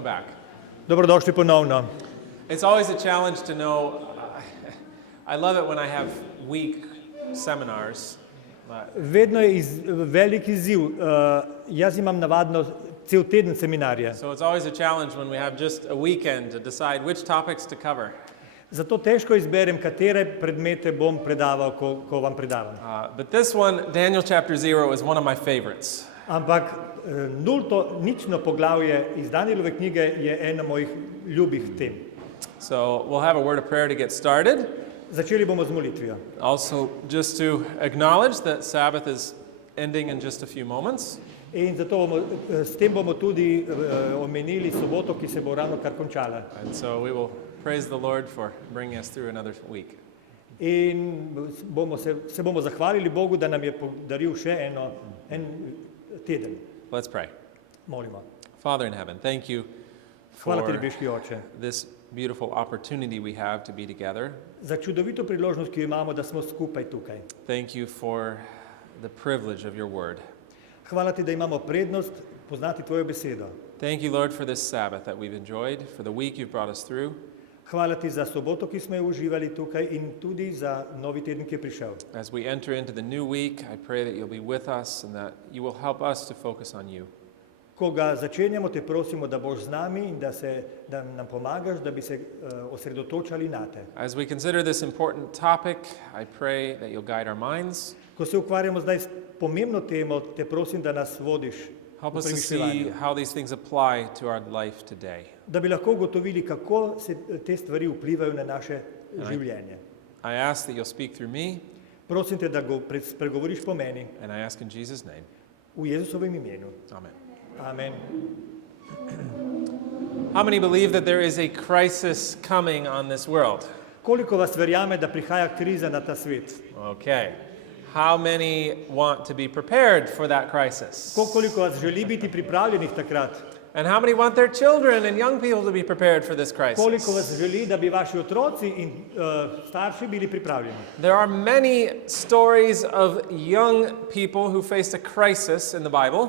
welcome back. Dobrodošli ponovno. It's always a challenge to know. I love it when I have week seminars. Vedno je velik izziv. Jaz imam navadno cel teden seminarja. So it's always a challenge when we have just a weekend to decide which topics to cover. Zato težko izberem, katere predmete bom predaval, ko vam predavam. But this one, Daniel chapter 0, is one of my favorites. Ampak nično poglavje iz Danielove knjige je ena mojih ljubih tem. So we'll have a word of prayer to get started. Začeli bomo z molitvijo. Also, just to acknowledge that Sabbath is ending in just a few moments. In zato s tem bomo tudi omenili soboto, ki se bo ravno kar končala. And so we will praise the Lord for bringing us through another week. In se bomo zahvalili Bogu, da nam je podaril še en teden. Let's pray. Molimo. Father in heaven, thank you Hvala ti, for nebeški Oče, this beautiful opportunity we have to be together. za čudovito priložnost, ki jo imamo, da smo skupaj tukaj. Thank you for the privilege of your word. Hvala ti, da imamo prednost poznati tvojo besedo. Thank you, Lord, for this Sabbath that we've enjoyed, for the week you've brought us through. Hvala ti za soboto, ki smo jo uživali tukaj in tudi za novi teden, ki je prišel. As we enter into the new week, I pray that you'll be with us and that you will help us to focus on you. Ko ga začenjamo, te prosimo, da boš z nami in da nam pomagaš, da bi se osredotočali na te. As we consider this important topic, I pray that you'll guide our minds. Ko se ukvarjamo zdaj s pomembno temo, te prosim, da nas vodiš Help v us to see premišljevanju. how these things apply to our life today. Da bi lahko ugotovili, kako se te stvari vplivajo na naše življenje. I ask that you'll speak through me, Prosim te, da spregovoriš po meni, and I ask in Jesus' name. v Jezusovem imenu. Amen. Amen. How many believe that there is a crisis coming on this world? Koliko vas verjame, da prihaja kriza na ta svet? Okay. How many want to be prepared for that crisis? Koliko vas želi biti pripravljenih takrat? And how many want their children and young people to be prepared for this Koliko crisis? vas želi, da bi vaši otroci in starši bili pripravljeni? There are many stories of young people who faced a crisis in the Bible.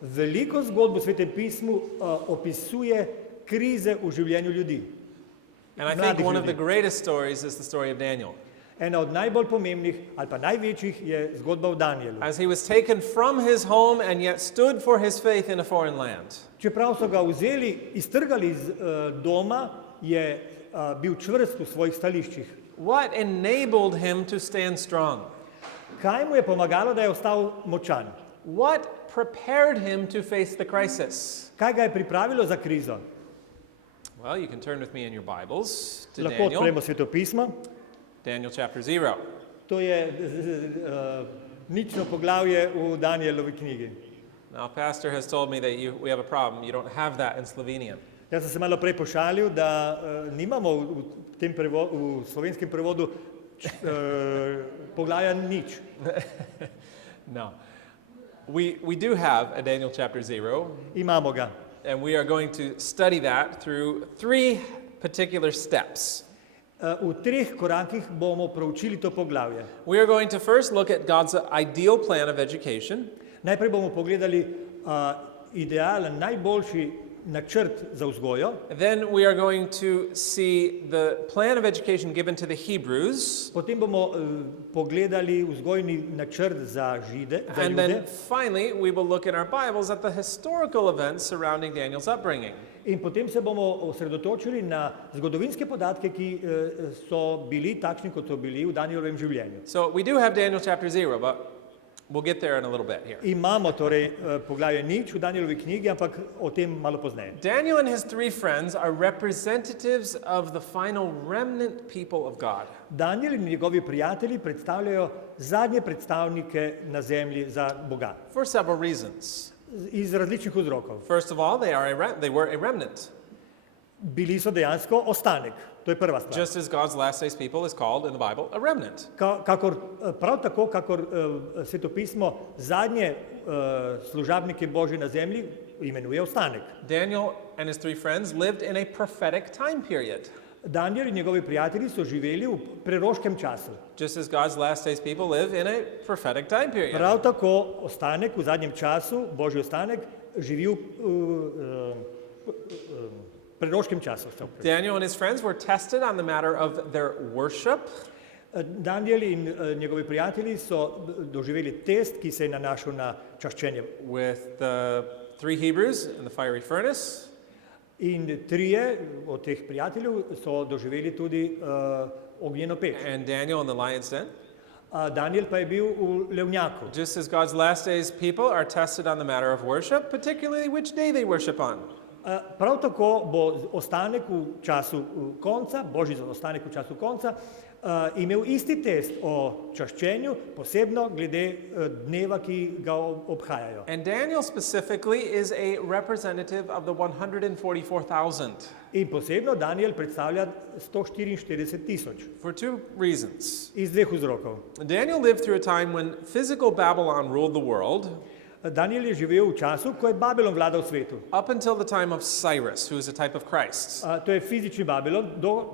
Veliko zgodb v Svetem pismu opisuje krize v življenju ljudi. And I think Mladih one of the ljudi. greatest stories is the story of Daniel. Ena od najbolj pomembnih ali pa največjih je zgodba o Danielu. As he was taken from his home and yet stood for his faith in a foreign land. Čeprav so ga vzeli, iztrgali iz doma, je bil čvrst v svojih stališčih. What enabled him to stand strong? Kaj mu je pomagalo, da je ostal močan? What prepared him to face the crisis? Kaj ga je pripravilo za krizo? Well, you can turn with me in your Bibles to Lahko Daniel. odpremo svetopismo. Daniel chapter 0. To je nično poglavje v Danielovi knjigi. Now, Pastor has told me that we have a problem. You don't have that in Slovenian. Jaz sem se malo prej pošalil, da nimamo v slovenskem prevodu poglavja nič. No. We do have a Daniel chapter 0, Imamo ga. and we are going to study that through 3 particular steps. V 3 korakih bomo proučili to poglavje. We are going to first look at God's ideal plan of education. Najprej bomo pogledali idealen, najboljši načrt za vzgojo. Then we are going to see the plan of education given to the Hebrews. Potem bomo pogledali vzgojni načrt za Žide, za And then Jude. finally, we will look in our Bibles at the historical events surrounding Daniel's upbringing. In potem se bomo osredotočili na zgodovinske podatke, ki so bili takšni, kot so bili v Danielovem življenju. So we do have Daniel chapter 0, but we'll get there in a little bit here. Imamo torej poglavje nič v Danielovi knjigi, ampak o tem malo pozneje. Daniel and his 3 friends are representatives of the final remnant people of God. Daniel in njegovi prijatelji predstavljajo zadnje predstavnike na zemlji za Boga. For several reasons. Iz različnih vzrokov. First of all, they were a remnant. Bili so dejansko ostanek. To je prva stvar. Just as God's last days people is called in the Bible a remnant. Prav tako, kakor svetopismo zadnje služabnike Božje na zemlji imenuje ostanek. Daniel and his 3 friends lived in a prophetic time period. Daniel in njegovi prijatelji so živeli v preroškem času. Just as God's last days people live in a prophetic time period. Prav tako ostanek v zadnjem času, Božji ostanek, živi v preroškem času. Daniel and his friends were tested on the matter of their worship. Daniel in njegovi prijatelji so doživeli test, ki se je nanašal na čaščenje. With the 3 Hebrews in the fiery furnace. In trije od teh prijateljev so doživeli tudi ognjeno peč. And Daniel in the lion's den. Daniel pa je bil v levnjaku. Just as God's last days people are tested on the matter of worship, particularly which day they worship on. Prav tako bo ostanek v času konca, božji ostanek v času konca, imel isti test o čaščenju, posebno glede dneva, ki ga obhajajo. And Daniel specifically is a representative of the 144,000. In posebno Daniel predstavlja 144,000. For 2 reasons. Iz 2 vzrokov. Daniel lived through a time when physical Babylon ruled the world. Daniel je živel v času, ko je Babylon vladal svetu. Up until the time of Cyrus, who is a type of Christ. To je fizični Babylon do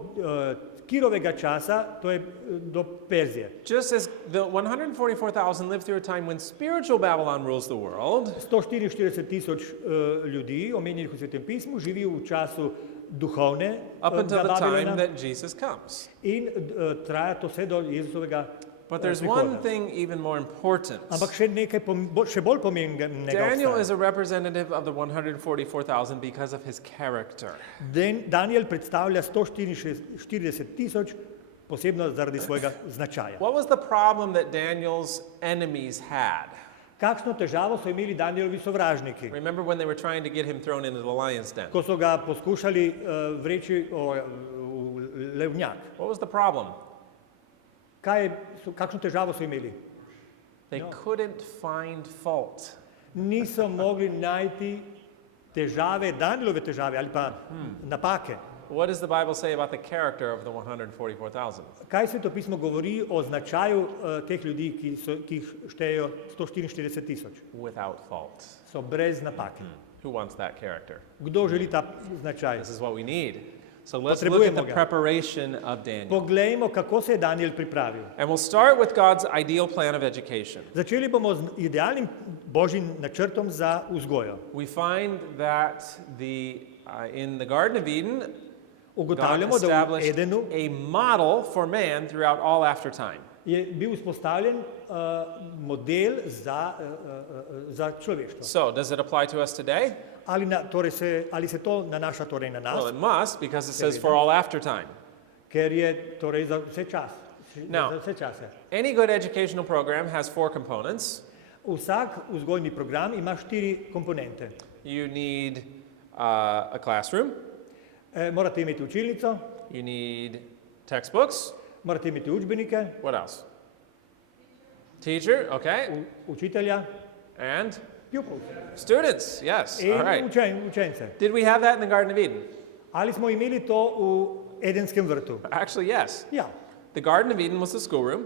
Kirovega časa, to je do Perzije. Just as the 144,000 lived through a time when spiritual Babylon rules the world. 144,000 ljudi, omenjenih v Svetem pismu, živi v času duhovne Up until the time Babylona that Jesus comes. in traja to vse do Jezusovega But there's prihoda. one thing even more important. Ampak še nekaj še bolj pomembnega Daniel obstaja. is a representative of the 144,000 because of his character. Daniel predstavlja 144,000 posebno zaradi svojega značaja. What was the problem that Daniel's enemies had? Kakšno težavo so imeli Danielovi sovražniki, Remember when they were trying to get him thrown into the lion's den? ko so ga poskušali vreči v levnjak? What was the problem? Kakšno težavo so imeli? They couldn't find fault. Niso mogli najti težave, Danielove težave ali pa napake. What does the Bible say about the character of the 144,000? Kaj Svetopismo govori o značaju teh ljudi, ki jih štejejo 144,000? Without fault. So brez napake. Who wants that character? Kdo želi ta značaj? This is what we need. So let's look at the Potrebujemo ga. preparation of Daniel. Poglejmo, kako se je Daniel pripravil. And we'll start with God's ideal plan of education. Začeli bomo z idealnim božjim načrtom za vzgojo. We find that in the Garden of Eden, God Ugotavljamo, da v established Edenu a model for man throughout all after time. je bil vzpostavljen model za človeštvo. So, does it apply to us today? Ali se to nanaša torej na nas, Well, it must, because it says for all after time. ker je torej za vse čas. Now. Za vse čase. Any good educational program has 4 components. Vsak vzgojni program ima 4 komponente. You need a classroom, Morate imeti učilnico, you need textbooks. morate imeti učbenike, What else? Teacher, okay. učitelja, And pupils students, yes. in All right. učence. Did we have that in the Garden of Eden? Ali smo imeli to v Edenskem vrtu? Actually, yes. Ja. The Garden of Eden was the schoolroom.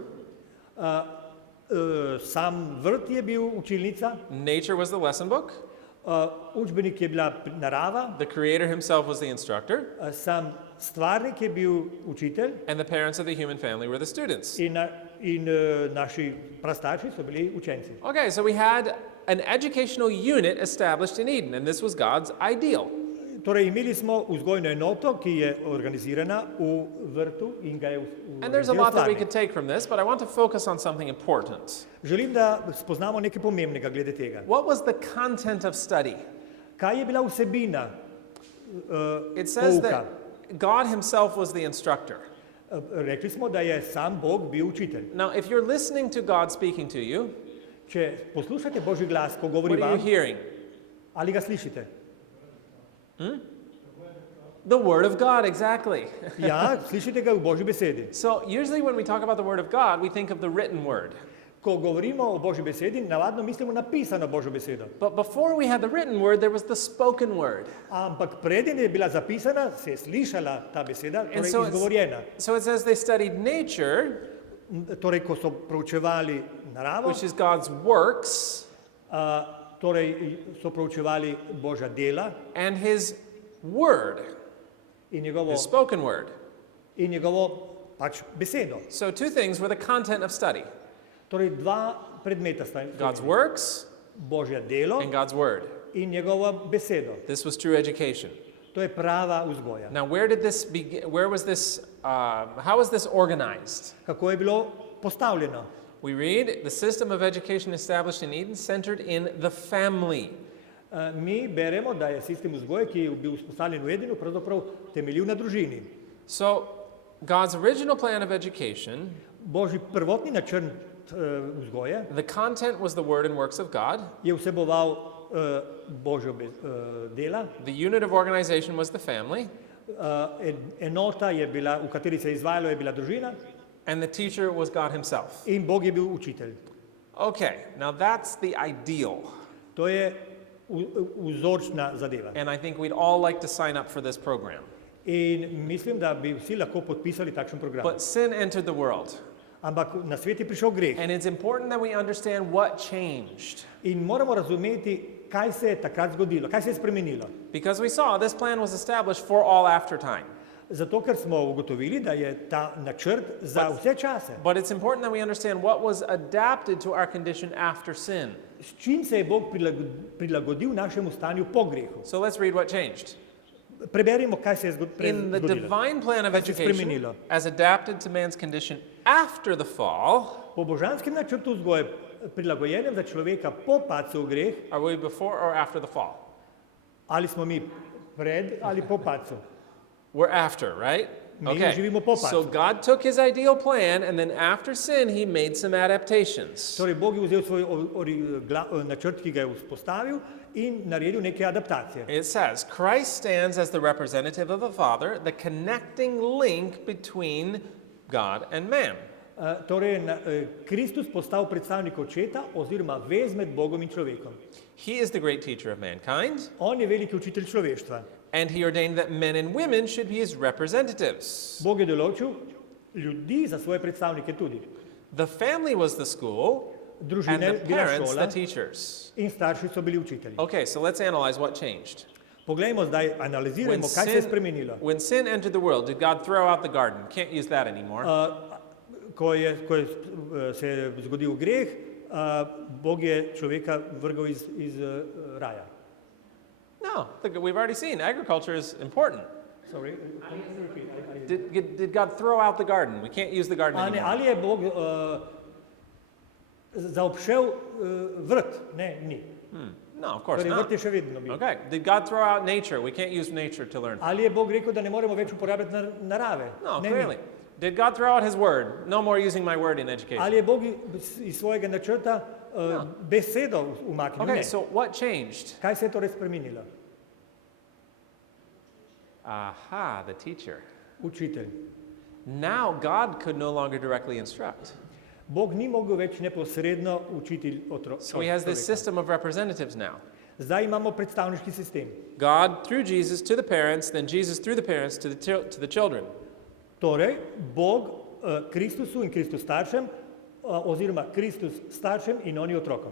Sam vrt je bil učilnica, Nature was the lesson book. učbenik je bila narava, The creator himself was the instructor. sam stvarnik je bil učitelj And the parents of the human family were the students. in naši prastarči so bili učenci. Okay, so we had an educational unit established in Eden, and this was God's ideal. Torej imeli smo vzgojno enoto, ki je organizirana v vrtu in ga je And there's a lot that we stvarnik. could take from this, but I want to focus on something important. Želim, da spoznamo nekaj pomembnega glede tega. What was the content of study? Kaj je bila vsebina It says pouka? that God himself was the instructor. Rekli smo, da je sam Bog bil učitelj. Now, if you're listening to God speaking to you, Če poslušate Božji glas, ko govori what are you vam, hearing? ali ga slišite? The Word of God, exactly. Ja, slišite ga v Božji besedi. So, usually when we talk about the Word of God, we think of the written Word. Ko govorimo o Božji besedi, navadno mislimo napisano Božjo besedo. But before we had the written Word, there was the spoken Word. Ampak preden je bila zapisana, se je slišala ta beseda, And torej so izgovorjena. So it says they studied nature, Torej, ko so proučevali naravo, which is God's works, torej so proučevali Božja dela and His Word, in njegovo, His spoken Word. pač besedo. So two things were the content of study: Torej, dva predmeta sta God's works Božja delo and God's Word. in njegovo besedo. This was true education. To je prava uzgoja. Now, where did this begin? Where was this? How was this organized? Kako je bilo postavljeno? We read the system of education established in Eden centered in the family. Mi beremo, da je sistem vzgoje, ki je bil vzpostavljen v Edenu, pravzaprav temeljil na družini. So, God's original plan of education, Božji prvotni načrt vzgoje the content was the word and works of God. je vseboval Božjo dela. The unit of organization was the family. Enota je bila, v kateri se je izvajalo, je bila družina And the teacher was God himself. in Bog je bil učitelj. Okay, now that's the ideal. To je vzorčna zadeva. And I think we'd all like to sign up for this program. In mislim, da bi vsi lahko podpisali takšen program. But sin entered the world. Ampak na svet je prišel greh. And it's important that we understand what changed. In moramo razumeti, kaj se je takrat zgodilo, kaj se je spremenilo. Because we saw this plan was established for all after time. Zato, ker smo ugotovili, da je ta načrt za vse čase. But it's important that we understand what was adapted to our condition after sin. S čim se je Bog prilagodil našemu stanju po grehu. So let's read what changed. Preberimo, kaj se je In the zgodilo. divine plan of Kaj se je education, spremenilo. as adapted to man's condition after the fall, Po božanskem načrtu vzgoje, prilagojenem za človeka po padcu v greh, are we before or after the fall? ali smo mi pred ali po padcu. We're after, right? Mi živimo po So padcu. God took his ideal plan, and then after sin, he made some adaptations. Torej, Bog je vzel svoj načrt, ki ga je vzpostavil in naredil neke adaptacije. It says, Christ stands as the representative of the Father, the connecting link between God and man. Torej, Kristus postal predstavnik očeta oziroma vez med Bogom in človekom. He is the great teacher of mankind, On je veliki učitelj človeštva. and he ordained that men and women should be his representatives. Bog je določil ljudi za svoje predstavnike tudi. The family was the school, and Družina the je bila parents the šola teachers. in starši so bili učitelji. Okay, so let's analyze what changed. Poglejmo zdaj, analizirajmo, kaj se je spremenilo. When sin entered the world, did God throw out the garden? Can't use that anymore. Ko je se je zgodil greh, Bog je človeka vrgel iz raja. No, we've already seen agriculture is important. Sorry, Did God throw out the garden? We can't use the garden anymore. ali je Bog zaobšel vrt? Ne, ni. No, of course Torej, not. vrt je še vedno bil. Okay, did God throw out nature? We can't use nature to learn. Ali je Bog rekel, da ne moremo več uporabljati narave? No, Ne, ni. clearly. Did God throw out his word? No more using my word in education. Ali je Bog iz svojega načrta besedo umaknil? Okay, Ne. so what changed? Kaj se je torej spremenilo? Aha, the teacher. Učitelj. Now God could no longer directly instruct. Bog ni mogel več neposredno učiti So he has this človeka. system of representatives now. Zdaj imamo predstavniški sistem. God through Jesus to the parents, then Jesus through the parents to the children. Torej, Bog Kristusu in Kristus staršem, oziroma Kristus staršem in oni otrokom.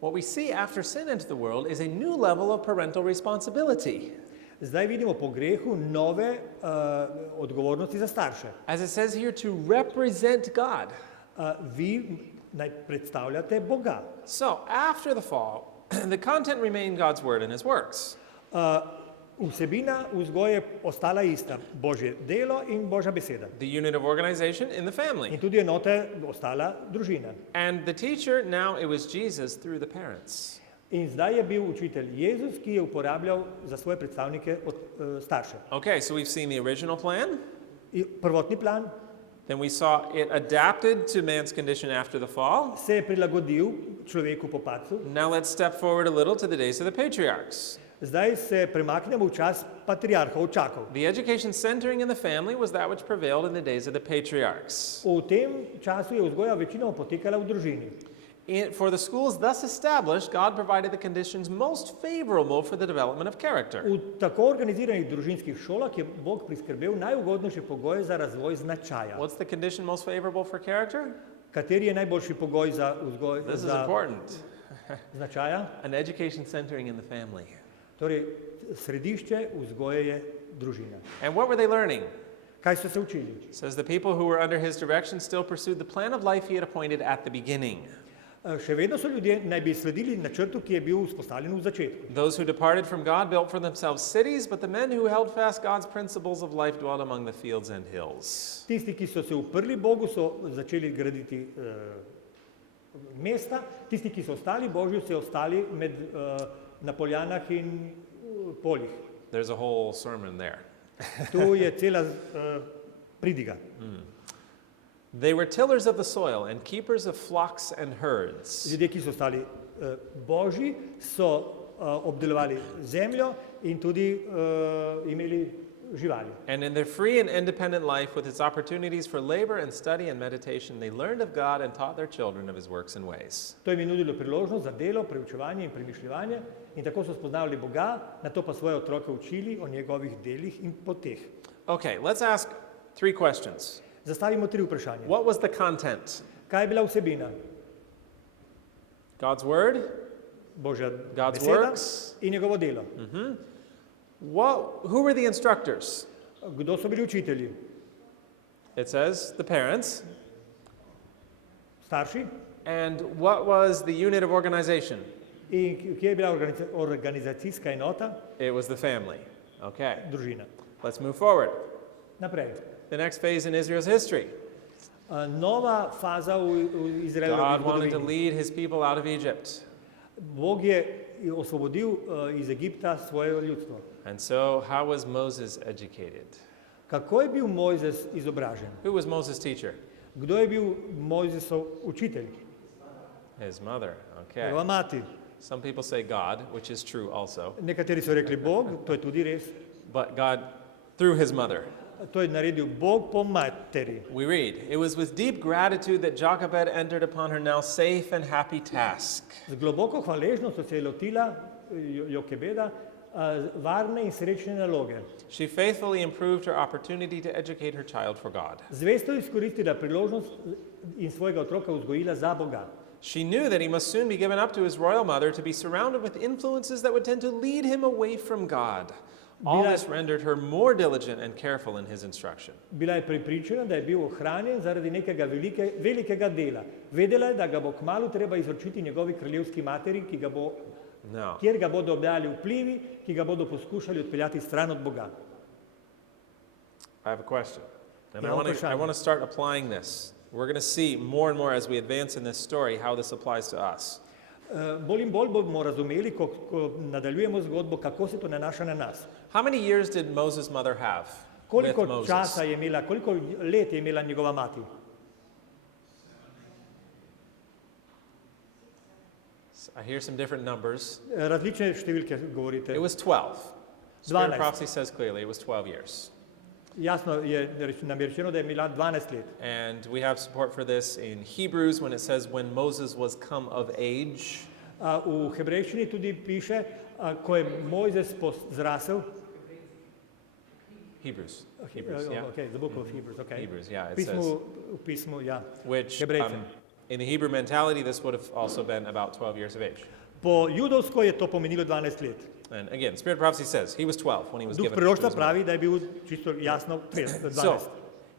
What we see after sin entered the world is a new level of parental responsibility. Zdaj vidimo po grehu nove odgovornosti za starše. As it says here, to represent God. Vi naj predstavljate Boga. So after the fall, the content remained God's word and his works. Vsebina vzgoje ostala ista. Božje delo in Božja beseda. The unit of organization in the family. In tudi enota ostala družina. And the teacher, now it was Jesus through the parents. In zdaj je bil učitelj Jezus, ki je uporabljal za svoje predstavnike starše. Okay, so we've seen the original plan. Prvotni plan Then we saw it adapted to man's condition after the fall. se je prilagodil človeku po padcu. Now let's step forward a little to the days of the patriarchs. Zdaj se premaknemo v čas patriarhov, čakov. The education centering in the family was that which prevailed in the days of the patriarchs. V tem času je vzgoja večinoma potekala v družini. For the schools thus established, God provided the conditions most favorable for the development of character. V tako organiziranih družinskih šolah je Bog priskrbel najugodnejše pogoje za razvoj značaja. What's the condition most favorable for character? Kateri je najboljši pogoj za vzgoj This is za important. značaja? An education centering in the family. Torej, središče vzgoje je družina. And what were they learning? Kaj so se učili? It says the people who were under his direction still pursued the plan of life he had appointed at the beginning. Še vedno so ljudje naj bi sledili načrtu, ki je bil vzpostavljen v začetku. Those who departed from God built for themselves cities, but the men who held fast God's principles of life dwelt among the fields and hills. Tisti, ki so se uprli Bogu, so začeli graditi mesta, tisti, ki so ostali Božju, so ostali na poljanah in poljih. There's a whole sermon there. Tu je cela pridiga. They were tillers of the soil and keepers of flocks and herds. Ljudje, ki so ostali Božji, so obdelovali zemljo in tudi imeli živali. And in their free and independent life, with its opportunities for labor and study and meditation, they learned of God and taught their children of his works and ways. To jim je nudilo priložnost za delo, preučevanje in premišljevanje in tako so spoznavali Boga, nato pa svoje otroke učili o njegovih delih in poteh. Okay, let's ask 3 questions. Zastavimo 3 vprašanja. What was the content? Kaj je bila vsebina? God's word, Božja God's beseda works. in njegovo delo. Who were the instructors? Kdo so bili učitelji? It says the parents. Starši? And what was the unit of organization? In kje je bila organizacijska enota? It was the family. Okay, Družina. let's move forward. Naprej. The next phase in Israel's history. Nova faza v Izraelovi God wanted to zgodovini. lead his people out of Egypt. Bog je osvobodil iz Egipta svoje ljudstvo. And so, how was Moses educated? Kako je bil Mojzes izobražen? Who was Moses' teacher? Kdo je bil Mojzesov učitelj? His mother. Okay. Njegova mati. Some people say God, which is true also, Nekateri so rekli Bog, to je tudi res. but God through his mother. To je naredil Bog po materi. We read, it was with deep gratitude that Jochebed entered upon her now safe and happy task. Z globoko hvaležnostjo se je lotila Jokebeda varne in srečne naloge. She faithfully improved her opportunity to educate her child for God. Zvesto izkoristila priložnost in svojega otroka vzgojila za Boga. She knew that he must soon be given up to his royal mother to be surrounded with influences that would tend to lead him away from God. All this rendered her more diligent and careful in his instruction. Bila je prepričana, da je bil ohranjen zaradi nekega velikega dela. Vedela je, da ga bo kmalu treba izročiti njegovi kraljevski materi, No. kjer ga bodo obdajali vplivi, ki ga bodo poskušali odpeljati stran od Boga. I have a question. And Ja, I want to start applying this. We're going to see more and more as we advance in this story how this applies to us. Bolj in bolj bomo razumeli, ko nadaljujemo zgodbo, kako se to nanaša na nas. How many years did Moses' mother have with Koliko Moses? časa je imela, koliko let je imela njegova mati? I hear some different numbers. Različne številke govorite. It was 12. Spirit 12. prophecy says clearly it was 12 years. Jasno je nam je rečeno, da je imela 12 let. And we have support for this in Hebrews when it says when Moses was come of age. V hebrejščini tudi piše, ko je Mojzes zrasel. Hebrews, yeah. Okay, the book of Hebrews, okay. Hebrews, yeah, it V pismu, ja. Which Hebrejcem. in the Hebrew mentality, this would have also been about 12 years of age. Po judovsko je to pomenilo 12 let. And again, Spirit prophecy says he was 12 when he was Duh given to his proroštva mother. pravi, da je bil čisto jasno 12. So,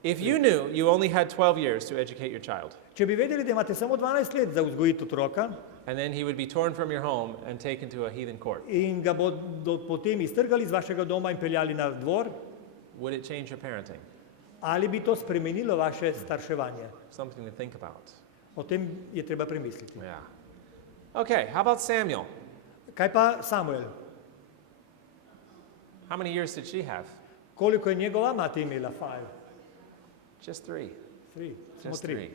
if you knew you only had 12 years to educate your child, Če bi vedeli, da imate samo 12 let za vzgojiti otroka and then he would be torn from your home and taken to a heathen court, in ga bodo potem iztrgali iz vašega doma in peljali na dvor, would it change your parenting? ali bi to spremenilo vaše starševanje? Something to think about. O tem je treba premisliti. Yeah. Okay, how about Samuel? Kaj pa Samuel? How many years did she have? Koliko je njegova mati imela? 5, Just 3. 3, samo Just 3. 3.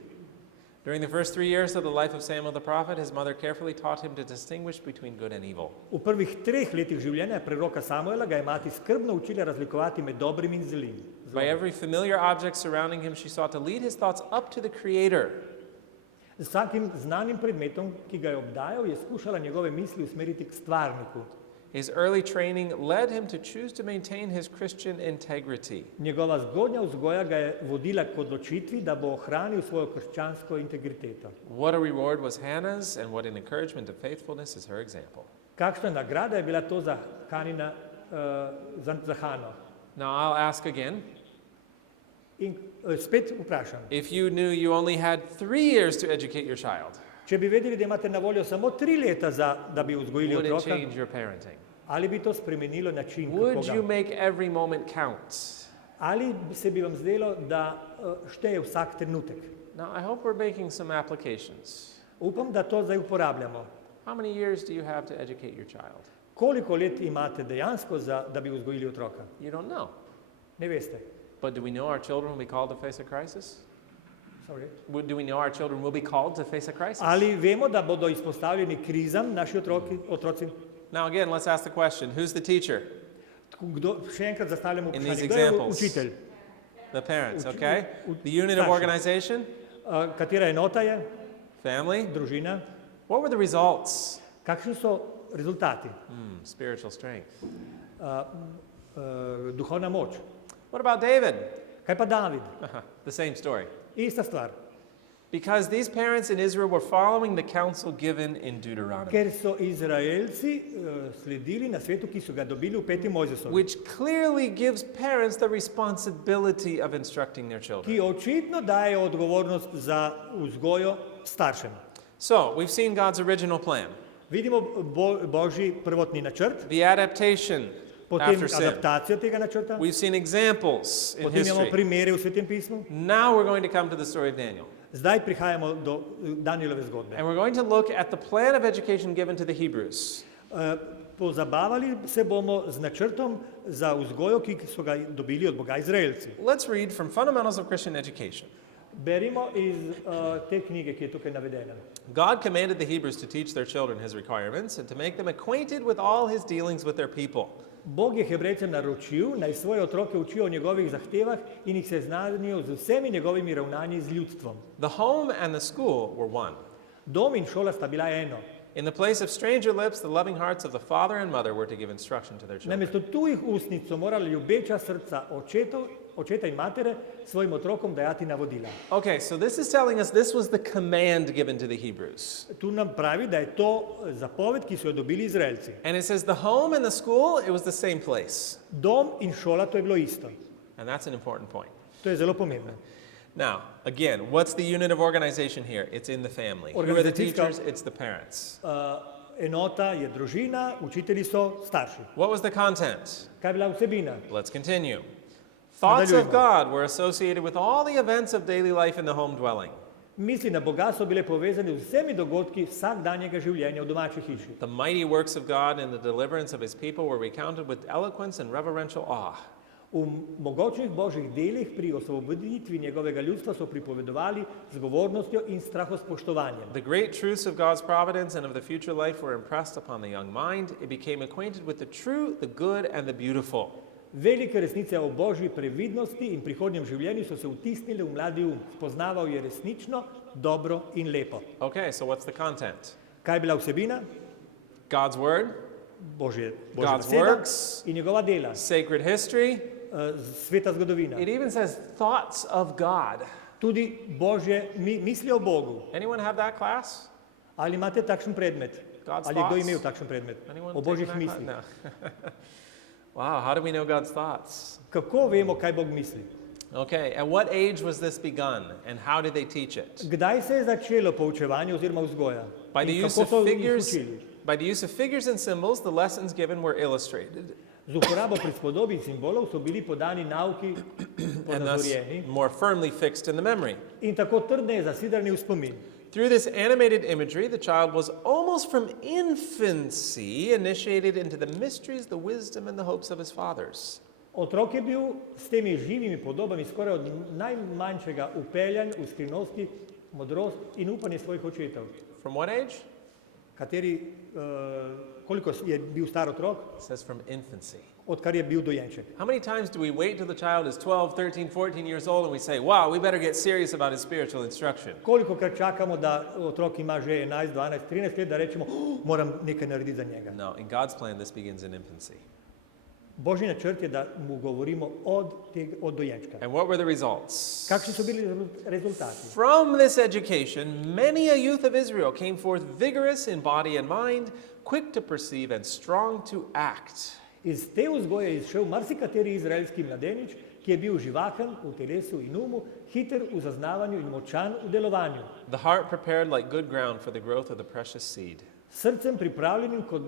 During the first 3 years of the life of Samuel the prophet, his mother carefully taught him to distinguish between good and evil. V prvih 3 letih življenja preroka Samuela ga je mati skrbno učila razlikovati med dobrim in zlim. By every familiar object surrounding him, she sought to lead his thoughts up to the Creator. Z vsakim znanim predmetom, ki ga je obdajal, je skušala njegove misli usmeriti k stvarniku. His early training led him to choose to maintain his Christian integrity. Njegova zgodnja vzgoja ga je vodila k odločitvi, da bo ohranil svojo krščansko integriteto. What a reward was Hannah's, and what an encouragement of faithfulness is her example. Kakšna nagrada je bila to za Hano? Now I'll ask again. In spet vprašam, If you knew you only had 3 years to educate your child, Če bi vedeli, da imate na voljo samo 3 leta da bi vzgojili would it otroka, change your parenting? ali bi to spremenilo način, kako Would you ga? make every moment count? Ali se bi vam zdelo, da šteje vsak trenutek? Now, I hope we're making some applications. Upam, da to zdaj uporabljamo. How many years do you have to educate your child? Koliko let imate dejansko, da bi vzgojili otroka? You don't know. Ne veste. But do we know our children will be called to face a crisis? Sorry. Do we know our children will be called to face a crisis? Ali vemo, da bodo izpostavljeni krizam naši otroci? Now, again, let's ask the question, who's the teacher? Še enkrat zastavljamo In vprašanje. these Kdo je examples. učitelj? The parents, Uči- okay? u- The unit of starši. organization? Katera enota je? Family? Družina. What were the results? Kakšni so rezultati? Spiritual strength. Duhovna moč. What about David? Kaj pa David? The same story. Ista stvar. Because these parents in Israel were following the counsel given in Deuteronomy, Ker so Izraelci sledili na svetu, ki so ga dobili v 5. Mojzesovi, which clearly gives parents the responsibility of instructing their ki children. očitno daje odgovornost za vzgojo staršem. So, we've seen God's original plan, Vidimo Božji prvotni načrt, the adaptation potem after sin. adaptacijo tega načrta, We've seen examples in potem imamo history. primere v Svetem pismu, Now we're going to come to the story of Daniel. zdaj prihajamo do Danielove zgodbe. And we're going to look at the plan of education given to the Hebrews. Pozabavali se bomo z načrtom za vzgojo, ki so ga dobili od Boga Izraelci. Let's read from Fundamentals of Christian Education. Berimo iz te knjige, ki je tukaj navedena. God commanded the Hebrews to teach their children his requirements and to make them acquainted with all his dealings with their people. Bog je Hebrejcem naročil, naj svoje otroke učijo o njegovih zahtevah in jih seznanijo z vsemi njegovimi ravnanji z ljudstvom. The home and the school were one. Dom in šola sta bila eno. In the place of stranger lips, the loving hearts of the father and mother were to give instruction to their children. Namesto tujih ustnic so morali ljubeča srca očeta in matere svojim otrokom dajati navodila. Okay, so this is telling us this was the command given to the Hebrews. Tu nam pravi, da je to zapoved, ki so jo dobili Izraelci. And it says the home and the school, it was the same place. Dom in šola, to je bilo isto. And that's an important point. To je zelo pomembno. Now, again, what's the unit of organization here? It's in the family. Who are the Organizacijska- teachers? It's the parents. Enota je družina, učitelji so starši. What was the content? Kaj je bila vsebina? Let's continue. Thoughts of Nadaljujmo. God were associated with all the events of daily life in the home dwelling. Misli na Boga so bile povezane z vsemi dogodki vsakdanjega življenja v domači hiši. The mighty works of God and the deliverance of his people were recounted with eloquence and reverential awe. V mogočnih božjih delih pri osvoboditvi njegovega ljudstva so pripovedovali z govornostjo in strahospoštovanjem. The great truths of God's providence and of the future life were impressed upon the young mind. It became acquainted with the true, the good, and the beautiful. Velike resnice o božji previdnosti in prihodnjem življenju so se vtisnile v mladi spoznaval je resnično, dobro in lepo. Okay, so what's the content? Kaj je bila vsebina? God's word, Božja God's beseda works, in njegova dela, sacred history. sveta zgodovina. It even says thoughts of God. Tudi božje misli o Bogu. Anyone have that class? Ali imate takšen predmet? God's Ali je kdo thoughts? imel takšen predmet? Anyone O božjih taken that mislih. class? No. Wow, how do we know God's thoughts? Kako vemo, kaj Bog misli? Okay, at what age was this begun and how did they teach it? Kdaj se je začelo poučevanje oziroma vzgoja? By the In use kako of so jih figures, učili? by the use of figures and symbols, the lessons given were illustrated Z uporabo prispodob in simbolov so bili podani nauki and thus ponazorjeni more firmly fixed in the memory. in tako trdneje zasidrani v spomin. Through this animated imagery, the child was almost from infancy initiated into the mysteries, the wisdom, and the hopes of his fathers. Otrok je bil s temi živimi podobami skoraj od najmanjšega upeljan v skrivnosti, modrost in upanje svojih očetov. From what age? Koliko je bil star otrok, It says from infancy. odkar je bil dojenček. How many times do we wait till the child is 12, 13, 14 years old and we say, wow, we better get serious about his spiritual instruction? Kolikokrat čakamo, da otrok ima že 11, 12, 13 let, da rečemo, moram nekaj narediti za njega. No, in God's plan, this begins in infancy. Božji načrt je, da mu govorimo od dojenčka. And what were the results? Kakšni so bili rezultati? From this education, many a youth of Israel came forth vigorous in body and mind, quick to perceive and strong to act. Iz te vzgoje je izšel marsikateri izraelski mladenič, ki je bil živahen v telesu in umu, hiter v zaznavanju in močan v delovanju. The heart prepared like good ground for the growth of the precious seed. Srcem pripravljenim kot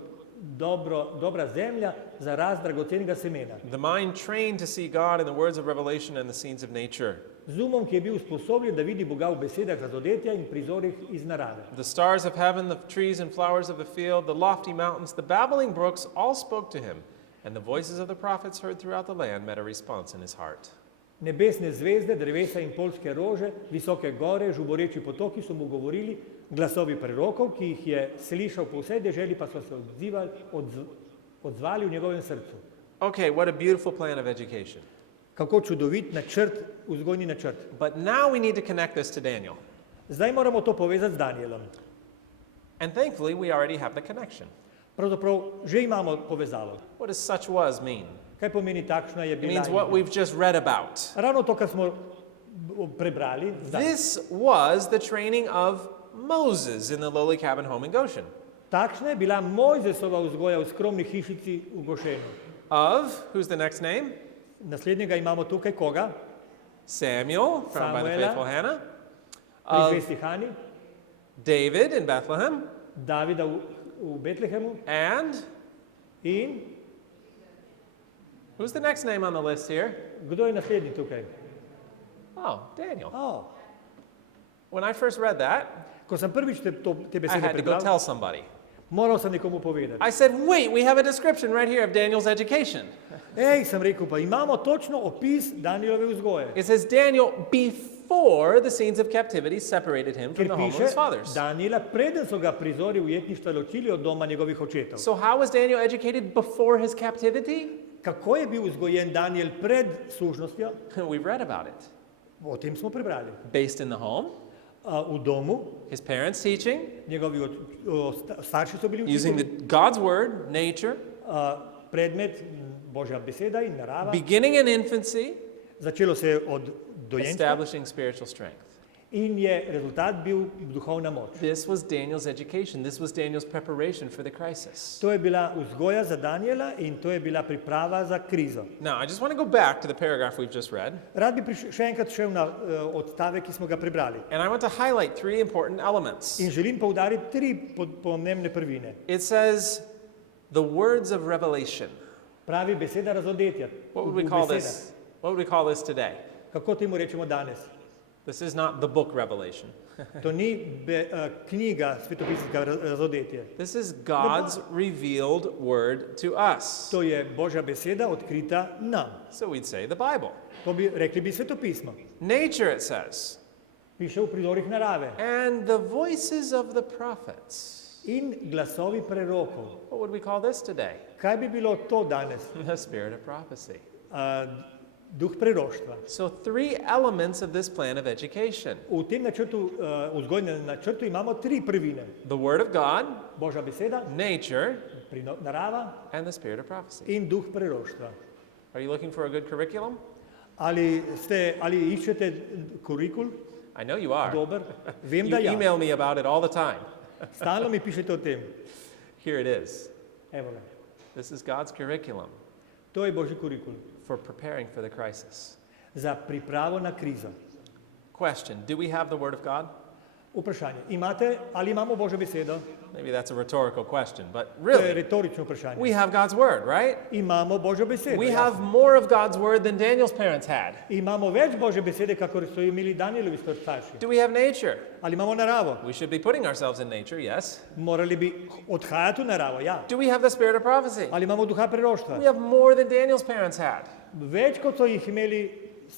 dobra zemlja za rast dragocenega semena. The mind trained to see God in the words of revelation and the scenes of nature. Z umom, ki je bil usposobljen, da vidi Boga v besedah razodetja in prizorih iz narave. The stars of heaven, the trees and flowers of the field, the lofty mountains, the babbling brooks all spoke to him, and the voices of the prophets heard throughout the land met a response in his heart. Nebesne zvezde, drevesa in poljske rože, visoke gore, žuboreči potoki so mu govorili, glasovi prerokov, ki jih je slišal po vsej deželi, pa so se odzvali v njegovem srcu. Okay, what a beautiful plan of education. Kako čudovit načrt, vzgojni načrt. But now we need to connect this to Daniel. Zdaj moramo to povezati z Danielom. And thankfully, we already have the connection. Pravzaprav že imamo povezavo. What does such was mean? Kaj pomeni takšna je It bila? means what we've just read about. Ravno to, kar smo prebrali zdaj. This was the training of Moses in the lowly cabin home in Goshen. Takšna je bila Mojzesova vzgoja v skromni hišici v Gošenu. Of, who's the next name? Naslednjega imamo tukaj koga? Samuel, from by the Samuela. faithful Hannah. Pri Of zvesti Hani, David in Bethlehem. Davida v Betlehemu And in who's the next name on the list here? kdo je naslednji tukaj? Oh, Daniel. Oh. When I first read that, Ko sem prvič te I besede had to go prebral, tell somebody. moral sem nekomu povedati. I said, wait, we have a description right here of Daniel's education. Sem rekel, pa imamo točno opis Danielove vzgoje. It says Daniel before the scenes of captivity separated him from Ker the home of piše, his fathers. Daniela, preden so ga prizori ujetništva ločili od doma njegovih očetov. So how was Daniel educated before his captivity? Kako je bil vzgojen Daniel pred služnostjo? We've read about it. O tem smo prebrali. Based in the home, V domu, his parents teaching, njegovi starši so bili using učitelji, God's word, nature, predmet Božja beseda in narava. beginning in infancy, Začelo se je od dojenčka establishing spiritual strength. in je rezultat bil duhovna moč. This was Daniel's education. This was Daniel's preparation for the crisis. To je bila vzgoja za Daniela in to je bila priprava za krizo. Now, I just want to go back to the paragraph we've just read, Rad bi še enkrat šel na odstavek, ki smo ga prebrali. and I want to highlight three important elements. In želim poudariti tri pomembne prvine. It says the words of revelation. Pravi beseda razodetja. What would we call this? What would we call this today? Kako temu rečemo danes? This is not the book Revelation. To ni knjiga svetopisnega razodetja. This is God's revealed word to us. To je Božja beseda odkrita nam. So we'd say the Bible. To bi rekli bi svetopismo. Nature, it says, Piše v prizorih narave. and the voices of the prophets. In glasovi prerokov. What would we call this today? Kaj bi bilo to danes? The spirit of prophecy. Duh preroštva. So three elements of this plan of education. V tem načrtu, vzgojnem načrtu imamo tri prvine. The word of God, Božja beseda, nature, narava and the spirit of prophecy. in duh preroštva. Are you looking for a good curriculum? Ali iščete kurikul? I know you are. Dober? Vem, You da ja. email me about it all the time. Stalno mi pišete o tem. Here it is. Evo ga. This is God's curriculum To je Božji kurikul. for preparing for the crisis. Za pripravo na krizo. Question, do we have the word of God? Vprašanje. Ali imamo Božjo besedo? Maybe that's a rhetorical question, but To je really, retorično vprašanje. we have God's word, right? Imamo Božjo besedo. We jasno. have more of God's word than Daniel's parents had. Imamo več Božje besede, kakor so imeli Danielovi starši. Do we have nature? Ali imamo naravo? We should be putting ourselves in nature, yes. Morali bi odhajati v naravo, ja. Do we have the spirit of prophecy? Ali imamo duha preroštva? We have more than Daniel's parents had. Več kot so jih imeli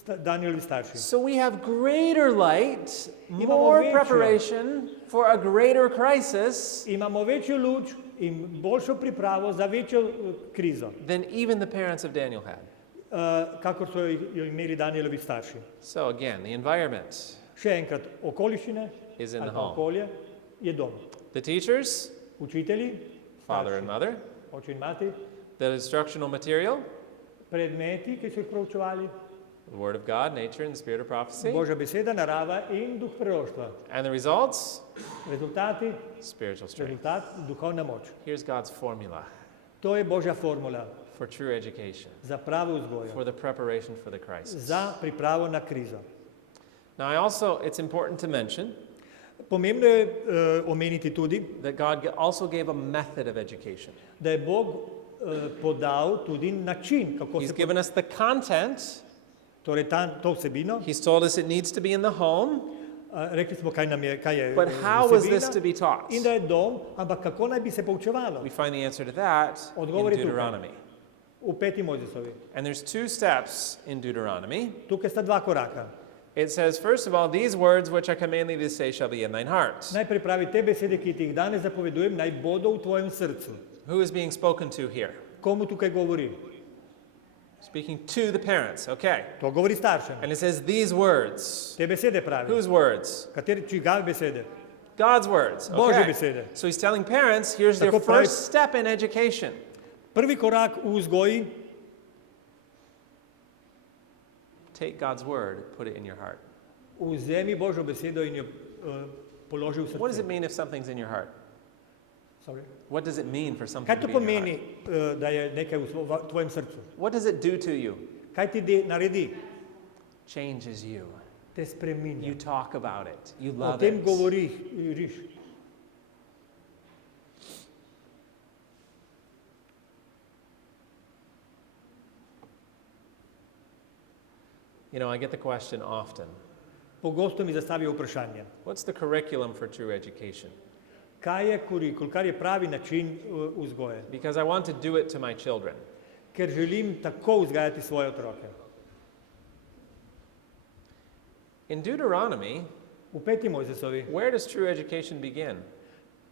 Danielovi starši. So we have greater light, Imamo more večjo. preparation for a greater crisis Imamo večjo luč in boljšo pripravo za večjo krizo, than even the parents of Daniel had. kakor so jo imeli Danielovi starši. So again, the environment Še enkrat, okoliščine is in ali the pa home. okolje je dom. The teachers, Učitelji, father and mother, oče in mati, the instructional material, predmeti, ki so jih proučevali, the word of God, nature, and the spirit of prophecy, Božja beseda, narava in duh preroštva. and the results, Rezultati, spiritual strength. rezultat, duhovna moč. Here's God's formula To je Božja formula for true education, za pravu uzgoju, for the preparation for the crisis. za pripravo na krizo. Now, it's important to mention Pomembno je omeniti tudi, that God also gave a method of education. da je Bog podal tudi način, kako He's se given us the content. torej to vsebino. He's told us it needs to be in the home. Rekli smo, kaj je But how is vsebina this to be taught? in da je dom, ampak kako naj bi se poučevalo? We find the answer to that Odgovor in je tukaj. Deuteronomy. V 5. Mojzesovi. And there's 2 steps in Deuteronomy. Tukaj sta 2 koraka. It says, first of all, these words which I command thee this day shall be in thine heart. Najprej pravi, te besede, ki ti jih danes zapovedujem, naj bodo v tvojem srcu. Who is being spoken to here? Komu tukaj govori? Speaking to the parents, okay. To govori staršem. And it says these words. Te besede pravi. Whose words? Kateri čigave besede? God's words. Božje Okay. besede. So he's telling parents, here's their Tako pravi- first step in education. Prvi korak v vzgoji, Take God's word, put it in your heart. vzemi Božjo besedo in jo položi v What does srce. it mean if something's in your heart? Sorry. What does it mean for something Kaj to to be in your pomeni, heart? da je nekaj v tvojem srcu? What does it do to you? Kaj ti naredi? Changes you. Te spreminja. You talk about it. You O love tem it. govoriš. You know, I get the question often. Pogosto mi zastavijo vprašanje. What's the curriculum for true education? Kaj je kurikul, kar je pravi način vzgoje? Because I want to do it to my children. Ker želim tako vzgajati svoje otroke. In Deuteronomy, V 5. Mojzesovi, where does true education begin?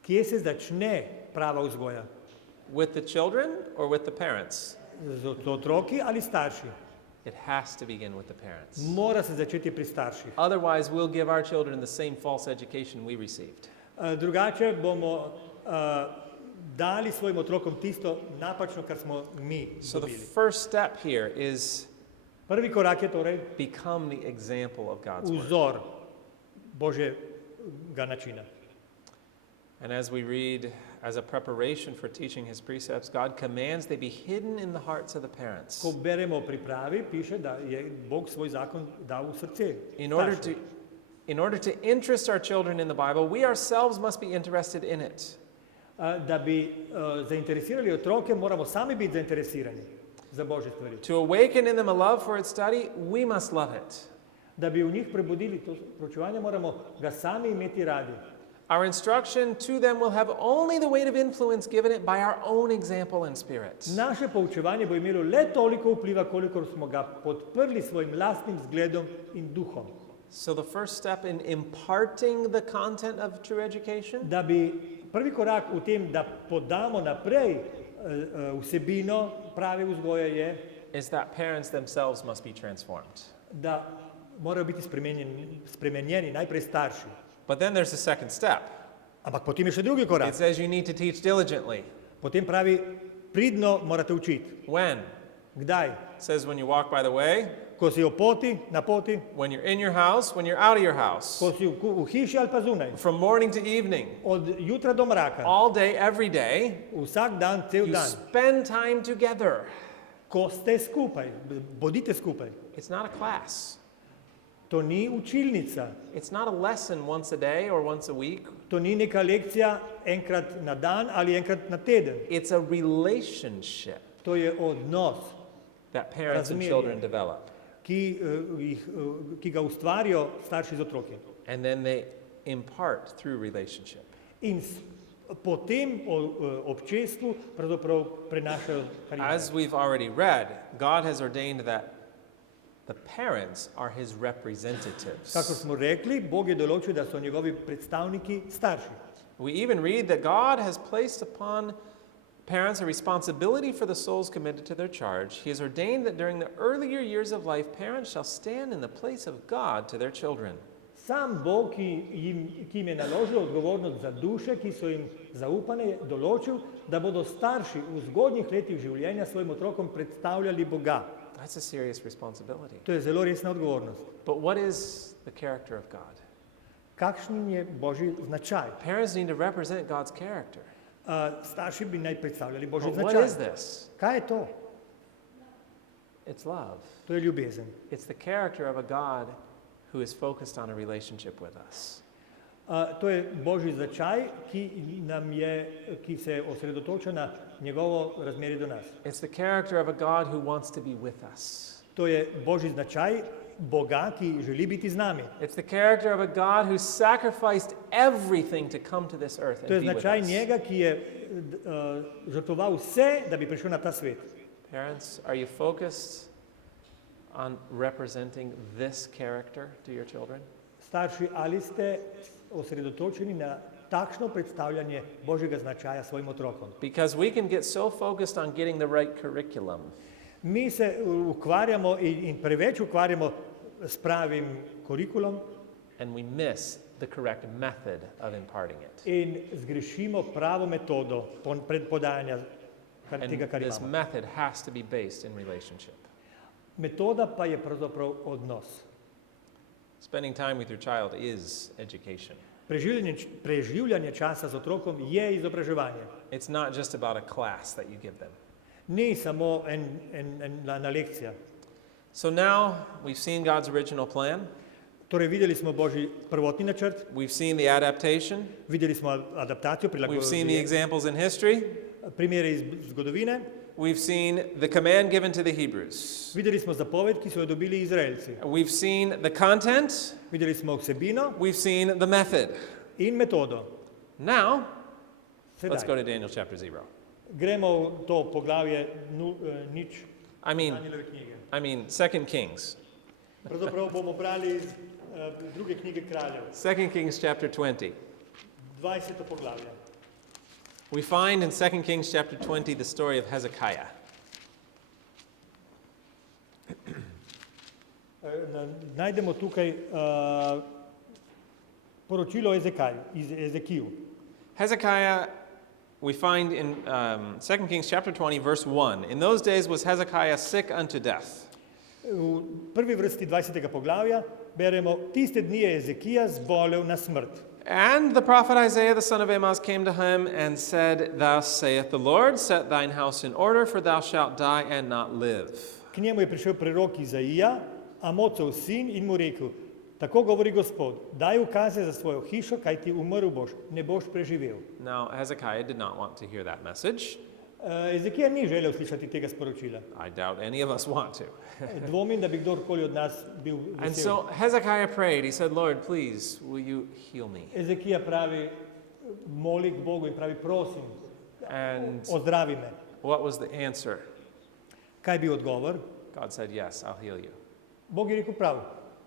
kje se začne prava vzgoja? With the children or with the parents? Z otroki ali starši? It has to begin with the parents. Mora se začeti pri starših. Otherwise, we'll give our children the same false education we received. Drugače bomo dali svojim otrokom tisto napačno, kar smo mi So the dobili. first step here is Prvi korak je torej become the example of God's word. vzor Božjega načina. And as we read, as a preparation for teaching his precepts, God commands they be hidden in the hearts of the parents. Ko beremo o pripravi, piše, da je Bog svoj zakon dal v srce staršev. In order to interest our children in the Bible, we ourselves must be interested in it. Da bi zainteresirali otroke, moramo sami biti zainteresirani za Božje stvari. To awaken in them a love for its study, we must love it. Da bi v njih prebudili to proučevanje, moramo ga sami imeti radi. Our instruction to them will have only the weight of influence given it by our own example and spirit. Naše poučevanje bo imelo le toliko vpliva, kolikor smo ga podprli svojim lastnim zgledom in duhom. So the first step in imparting the content of true education Da bi prvi korak v tem, da podamo naprej vsebino prave vzgoje je, is that parents themselves must be transformed. da morajo biti spremenjeni najprej starši. But then there's a second step. Ampak potem je še drugi korak. It says you need to teach diligently. Potem pravi, pridno morate učiti. When? Kdaj? It says when you walk by the way, Ko si na poti, when you're in your house, when you're out of your house, ko si v hiši ali pa zunaj. from morning to evening, Od jutra do mraka. all day, every day, Vsak dan, cel you dan. spend time together. Ko ste skupaj, bodite skupaj. It's not a class. To ni učilnica. It's not a lesson once a day or once a week. To ni neka lekcija enkrat na dan ali enkrat na teden. It's a relationship To je odnos, that parents and Razmerje. children develop. ki ga ustvarijo starši z otroki. And then they impart through relationship. In potem občestvu pravzaprav prenašajo karizmo. As we've already read, God has ordained that the parents are his representatives. Kako smo rekli, Bog je določil, da so njegovi predstavniki starši. We even read that God has placed upon parents a responsibility for the souls committed to their charge. He has ordained that during the earlier years of life, parents shall stand in the place of God to their children. Sam Bog, ki jim je naložil odgovornost za duše, ki so jim zaupane, je določil, da bodo starši v zgodnjih letih življenja svojim otrokom predstavljali Boga. That's a serious responsibility. To je zelo resna odgovornost. But what is the character of God? Kakšen je Božji značaj? Parents need to represent God's character. Starši bi naj predstavljali Božji But what značaj. is this? Kaj je to? It's love. To je ljubezen. It's the character of a God who is focused on a relationship with us. To je Božji značaj, ki se osredotoča na njegovo razmerje do nas. It's the character of a God who wants to be with us. To je Božji značaj Boga, ki želi biti z nami. It's the character of a God who sacrificed everything to come to this earth To je and be with značaj us. njega, ki je žrtvoval vse, da bi prišel na ta svet. Parents, are you focused on representing this character to your children? Starši, ali ste osredotočeni na takšno predstavljanje Božjega značaja svojim otrokom? Because we can get so focused on getting the right curriculum Mi se ukvarjamo in preveč ukvarjamo s pravim kurikulom and we miss the correct method of imparting it. in zgrešimo pravo metodo predpodajanja tega, And kar this imamo. method has to be based in relationship. Metoda pa je pravzaprav odnos. Spending time with your child is education. Preživljanje časa z otrokom je izobraževanje. It's not just about a class that you give them. Ni samo ena lekcija. So now we've seen God's original plan. Torej videli smo Božji prvotni načrt, We've seen the adaptation. videli smo adaptacijo, We've seen the prilagoditev, examples in history. primere iz zgodovine, We've seen the command given to the Hebrews. videli smo zapoved, ki so jo dobili Izraelci, We've seen the content. videli smo vsebino We've seen the method. in metodo. Now, let's go Sedaj to Daniel chapter 0. gremo v to poglavje nič I mean, Danielove knjige. 2 Kings. Pravzaprav bomo brali iz druge knjige kraljev, 2 Kings chapter 20. 20. poglavje. We find in 2 Kings chapter 20 the story of Hezekiah. Najdemo tukaj poročilo Ezekiju. Hezekiah, we find in 2 Kings chapter 20, verse 1. In those days was Hezekiah sick unto death. V prvi vrsti 20. poglavja beremo, tiste dni je Ezekija zbolel na smrt. And the prophet Isaiah the son of Amoz came to him and said, Thus saith the Lord, set thine house in order, for thou shalt die and not live. K njemu je prišel prerok Izaija, Amocov sin, in mu rekel, tako govori Gospod, daj ukaze za svojo hišo, kaj ti umrl boš, ne boš preživel. Now, Hezekiah did not want to hear that message. Ezekija ni želel slišati tega sporočila. I doubt any of us want to. Dvomim, da bi kdorkoli od nas bil And vesel. so Hezekiah prayed. He said, Lord, please, will you heal me? Ezekija pravi, moli k Bogu in pravi, prosim, And ozdravi me. what was the answer? Kaj je bil odgovor? God said, Yes, I'll heal you. Bog je rekel, prav,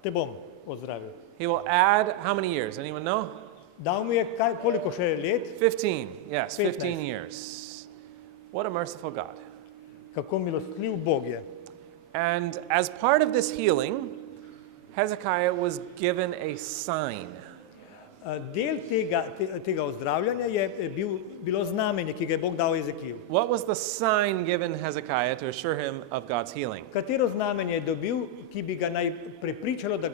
te bom ozdravil. He will add how many years? Anyone know? Dal mu je koliko še let, 15. Yes, 15 15. years. What a merciful God. kako milostljiv Bog je. And as part of this healing, Hezekiah was given a sign. Del tega ozdravljanja je bilo znamenje, ki ga je Bog dal Ezekiju. What was the sign given Hezekiah to assure him of God's healing? Katero znamenje je dobil, ki bi ga naj prepričalo, da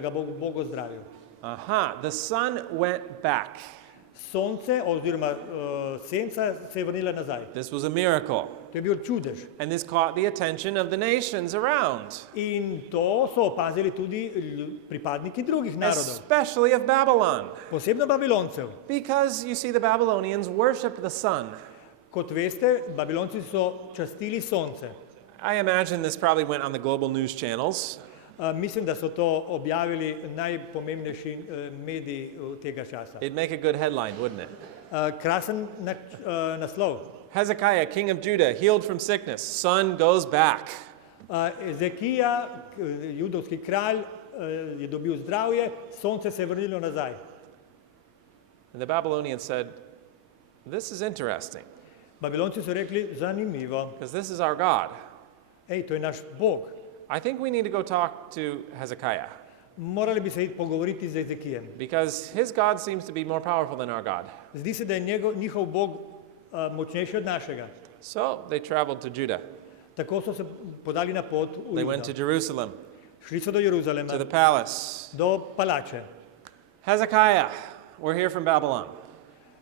ga bo Bog ozdravil? Aha, the sun went back. Sonce oziroma senca se je vrnila nazaj. This was a miracle. To je bil čudež. And this caught the attention of the nations around, In to so opazili tudi pripadniki drugih narodov, especially of Babylon. posebno Babiloncev. Because you see, the Babylonians worshiped the sun. Kot veste, Babilonci so častili sonce. I imagine this probably went on the global news channels. Mislim, da so to objavili najpomembnejši mediji tega časa. It'd make a good headline, wouldn't it? Krasen naslov. Hezekiah, king of Judah, healed from sickness. Sun goes back. Ezekija, judovski kralj, je dobil zdravje, sonce se je vrnilo nazaj. And the Babylonians said, This is interesting, Babilonci so rekli, zanimivo, because this is our God. to je naš Bog. I think we need to go talk to Hezekiah, Morali bi se iti pogovoriti z Ezekijem. because his God seems to be more powerful than our God. Zdi se, da je njihov Bog močnejši od našega. So they traveled to Judah. Tako so se podali na pot v They went to Judo. Jerusalem, Šli so do Jeruzalema, to the palace. do palače. Hezekiah, we're here from Babylon.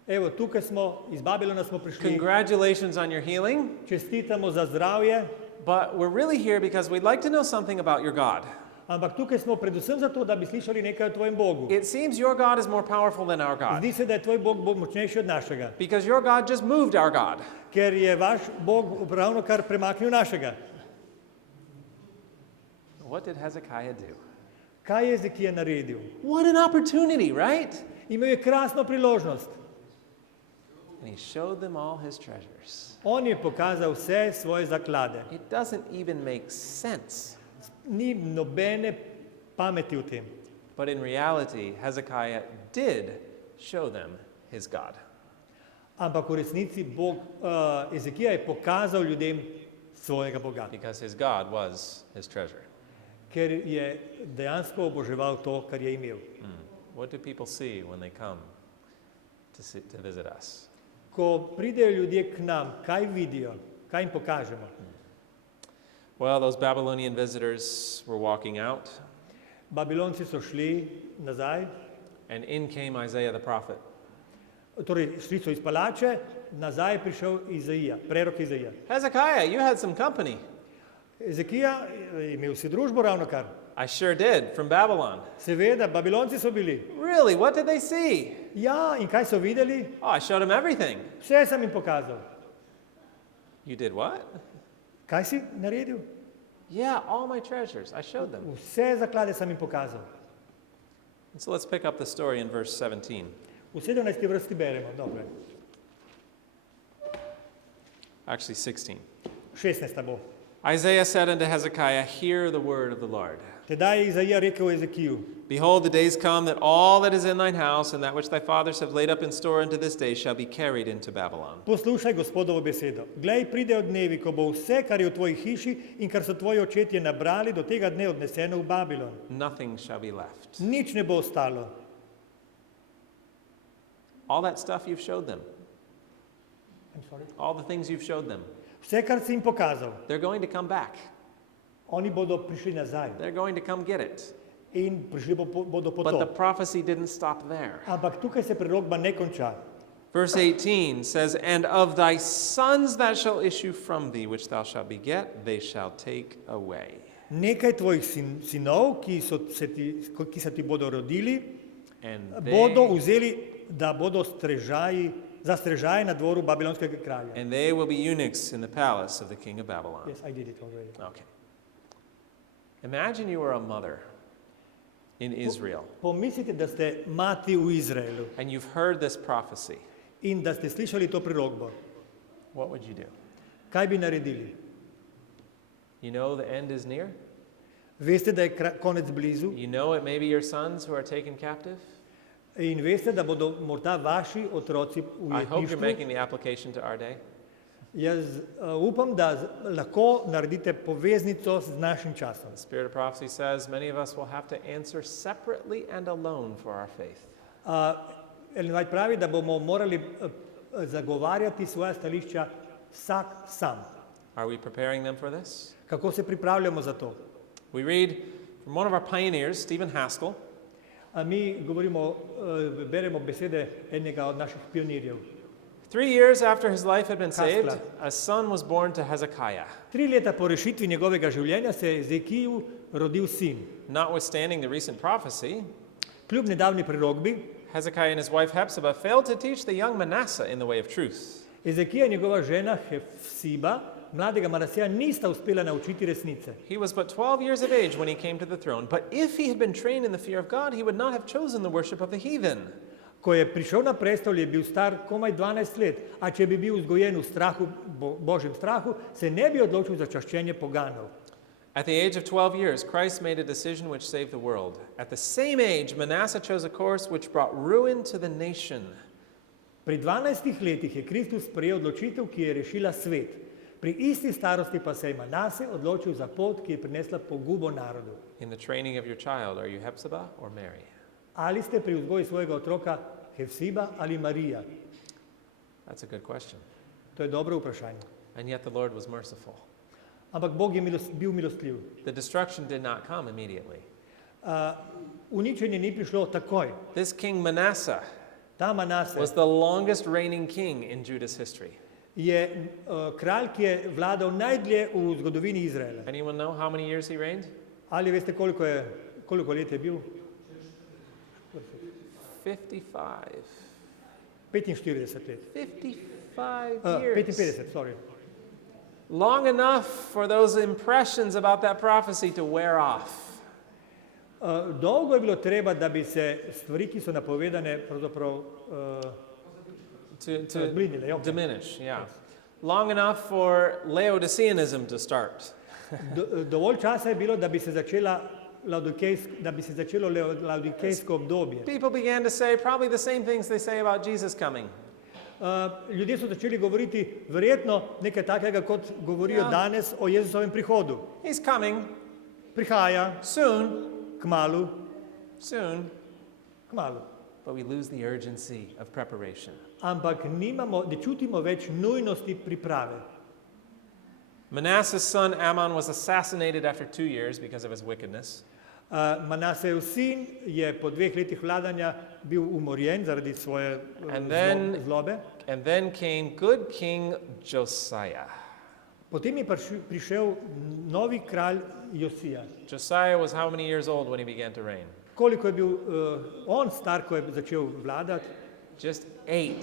Evo, tukaj smo, iz Babilona smo prišli. Congratulations on your healing. Čestitamo za zdravje. but we're really here because we'd like to know something about your God. Ampak tukaj smo predvsem zato, da bi slišali nekaj o tvojem Bogu. It seems your God is more powerful than our God Zdi se, da je tvoj Bog močnejši od našega, because your God just moved our God. ker je vaš Bog ravno kar premaknil našega. What did Hezekiah do? Kaj je Ezekija naredil? What an opportunity, right? Imel je krasno priložnost. And he showed them all his treasures. On je pokazal vse svoje zaklade. It doesn't even make sense. Ni nobene pameti v tem. But in reality, Hezekiah did show them his God. Ampak v resnici Ezekija je pokazal ljudem svojega Boga, Because his God was his treasure. ker je dejansko oboževal to, kar je imel. What do people see when they come to visit us? Ko pridejo ljudje k nam, kaj vidijo, kaj jim pokažemo? Well, those Babylonian visitors were walking out, Babilonci so šli nazaj, and in came Isaiah the prophet. torej šli so iz palače, nazaj je prišel Izaija, prerok Izaija. Hezekiah, you had some company. Ezekija, imel si družbo ravno kar. I sure did, from Babylon. Seveda, Babilonci so bili. Really? What did they see? Ja, in kaj so videli? Oh, I showed them everything. Vse sem jim pokazal. You did what? Kaj si naredil? Yeah, all my treasures. I showed them. Vse zaklade sem jim pokazal. And so let's pick up the story in verse 17. V 17. vrsti beremo, dobro. Actually, 16. 16. bo. Isaiah said unto Hezekiah, Hear the word of the Lord. Tedaj je Izaija rekel Ezekiju: Behold, the days come that all that is in thine house and that which thy fathers have laid up in store unto this day shall be carried into Babylon. Poslušaj Gospodovo besedo. Glej, pridejo dnevi, ko bo vse, kar je v tvoji hiši in kar so tvoji očetje nabrali, do tega dne odneseno v Babilon. Nothing shall be left. Nič ne bo ostalo. All that stuff you've showed them, all the things you've showed them, Vse, kar si jim pokazal, they're going to come back. oni bodo prišli nazaj They're going to come get it. in prišli bodo po But the to. prophecy didn't stop there. Ampak tukaj se prerokba ne konča. Verse 18 says, And of thy sons that shall issue from thee, which thou shalt beget, they shall take away. Nekaj tvojih sinov, ki se ti bodo rodili, And bodo they, vzeli, da bodo za strežaje na dvoru babilonskega kralja. and they will be eunuchs in the palace of the king of Babylon. Yes, I did it already. Okay. Imagine you were a mother in Israel, Pomislite, da ste mati v Izraelu and you've heard this prophecy. in da ste slišali to prerokbo. What would you do? Kaj bi naredili? You know the end is near? Veste, da je konec blizu You know it may be your sons who are taken captive? in veste, da bodo morda vaši otroci v I hope you're ujetništvu. making the application to our day. Jaz upam, da lahko naredite poveznico z našim časom. The Spirit of Prophecy says many of us will have to answer separately and alone for our faith. Ellen White pravi, da bomo morali zagovarjati svoja stališča vsak sam. Are we preparing them for this? Kako se pripravljamo za to? We read from one of our pioneers, Stephen Haskell. Mi beremo besede enega od naših pionirjev. 3 years after his life had been saved, Haskell. a son was born to Hezekiah. 3 leta po rešitvi njegovega življenja se je Ezekiju rodil sin. Notwithstanding the recent prophecy, Kljub nedavni prerokbi, Hezekiah and his wife Hephzibah failed to teach the young Manasseh in the way of truth. Ezekija in njegova žena Hefsiba, mladega Manasija, nista uspela naučiti resnice. He was but 12 years of age when he came to the throne, but if he had been trained in the fear of God, he would not have chosen the worship of the heathen. Ko je prišel na prestol, je bil star komaj 12 let, a če bi bil vzgojen v strahu, božjem strahu, se ne bi odločil za čaščenje poganov. At the age of 12 years, Christ made a decision which saved the world. At the same age, Manasseh chose a course which brought ruin to the nation. Pri 12 letih je Kristus sprejel odločitev, ki je rešila svet. Pri isti starosti pa se je Manase odločil za pot, ki je prinesla pogubo narodu. In the training of your child, are you Hephzibah or Mary? Ali ste pri vzgoji svojega otroka Hefsiba ali Marija? That's a good question. To je dobro vprašanje. And yet the Lord was merciful. Ampak Bog je bil milostljiv. The destruction did not come immediately. Uničenje ni prišlo takoj. This king Manasseh Ta Manase was the longest reigning king in Judah's history. je kralj, ki je vladal najdlje v zgodovini Izraela. Anyone know how many years he reigned? Ali veste, koliko let je bil? 55. 45 let. 55 years. 55, sorry. Long enough for those impressions about that prophecy to wear off. Dolgo je bilo treba, da bi se stvari, ki so napovedane, pravzaprav To razblinile. Okay. diminish, yeah. Long enough for Laodiceanism to start. Dovolj časa je bilo, da bi se začelo laodikejsko obdobje. People began to say probably the same things they say about Jesus coming. Ljudje so začeli govoriti verjetno nekaj takega, kot govorijo Ja. danes o Jezusovem prihodu. He's coming Prihaja soon, kmalu, soon, kmalu. but we lose the urgency of preparation. Ampak ne čutimo več nujnosti priprave. Manasseh's son Ammon was assassinated after 2 years because of his wickedness. Manasejev sin je po 2 letih vladanja bil umorjen zaradi svoje And then- zlobe. And then came good King Josiah. Potem je prišel novi kralj Josija. Josiah was how many years old when he began to reign? Koliko je bil on star, ko je začel vladati? Just 8.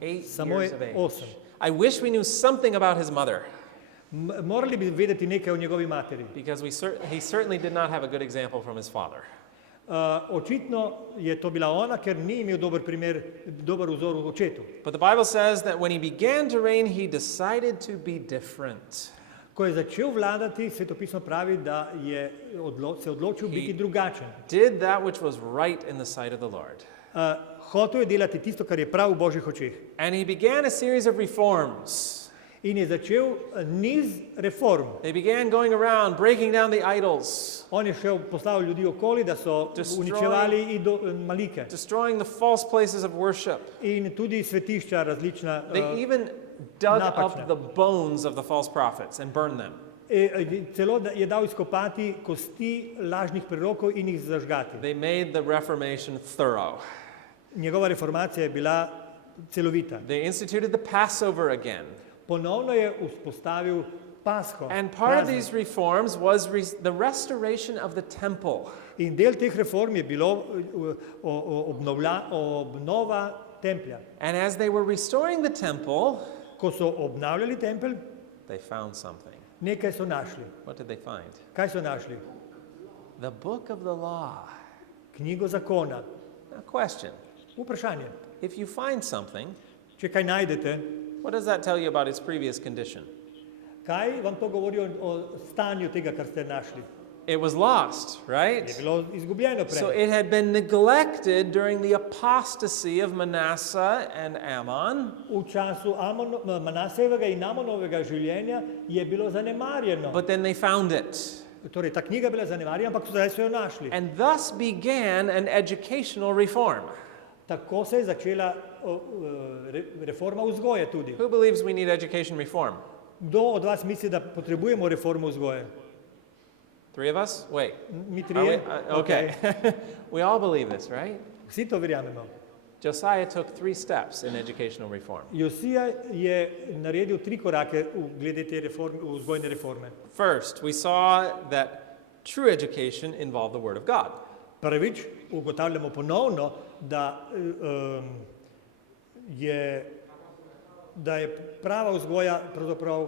8 Samo years je of age. 8. I wish we knew something about his mother, Morali bi vedeti nekaj o njegovi materi. because he certainly did not have a good example from his father. Očitno je to bila ona, ker ni imel dober vzor v očetu. But the Bible says that when he began to reign, he decided to be different. Ko je začel vladati, Svetopismo pravi, da je se odločil biti drugačen. Did that which was right in the sight of the Lord. Hotel je delati tisto, kar je prav v Božjih očeh. And he began a series of reforms. In je začel niz reform. They began going around, breaking down the idols, On je šel poslal ljudi okoli, da so uničevali malike destroying the false places of worship. in tudi svetišča različna. They even dug napačne. up the bones of the false prophets and burned them. Celo je dal izkopati kosti lažnih prorokov in jih zažgati. They made the Reformation thorough. Njegova reformacija je bila celovita. They instituted the Passover again. Ponovno je vzpostavil Pasko. And part of praznik. these reforms was the restoration of the temple. In del teh reform je bilo obnova templja. And as they were restoring the temple, Ko so obnavljali tempelj, they found something. nekaj so našli. What did they find? Kaj so našli? The book of the law. Knjigo zakona. Now, question. Vprašanje. If you find something, Če kaj najdete, what does that tell you about its previous condition? kaj vam to govori o stanju tega, kar ste našli? It was lost, Je right? bilo izgubljeno So prej. it had been neglected during the apostasy of Manasseh and Ammon, V času Manasejevega in Amonovega življenja je bilo zanemarjeno. but then they found it. Torej, ta knjiga je bila zanemarjena, ampak zdaj so jo našli. And thus began an educational reform. Tako se je začela reforma vzgoje tudi. Who believes we need education reform? Kdo od vas misli, da potrebujemo reformo vzgoje? 3 of us? Wait. Mi Are we, trije? okay. We all believe this, right? Vsi to verjamemo. Josiah took 3 steps in educational reform. Josija je naredil 3 korake glede te vzgojne reforme. First, we saw that true education involved the Word of God. Prvič, ugotavljamo ponovno, da je prava vzgoja pravzaprav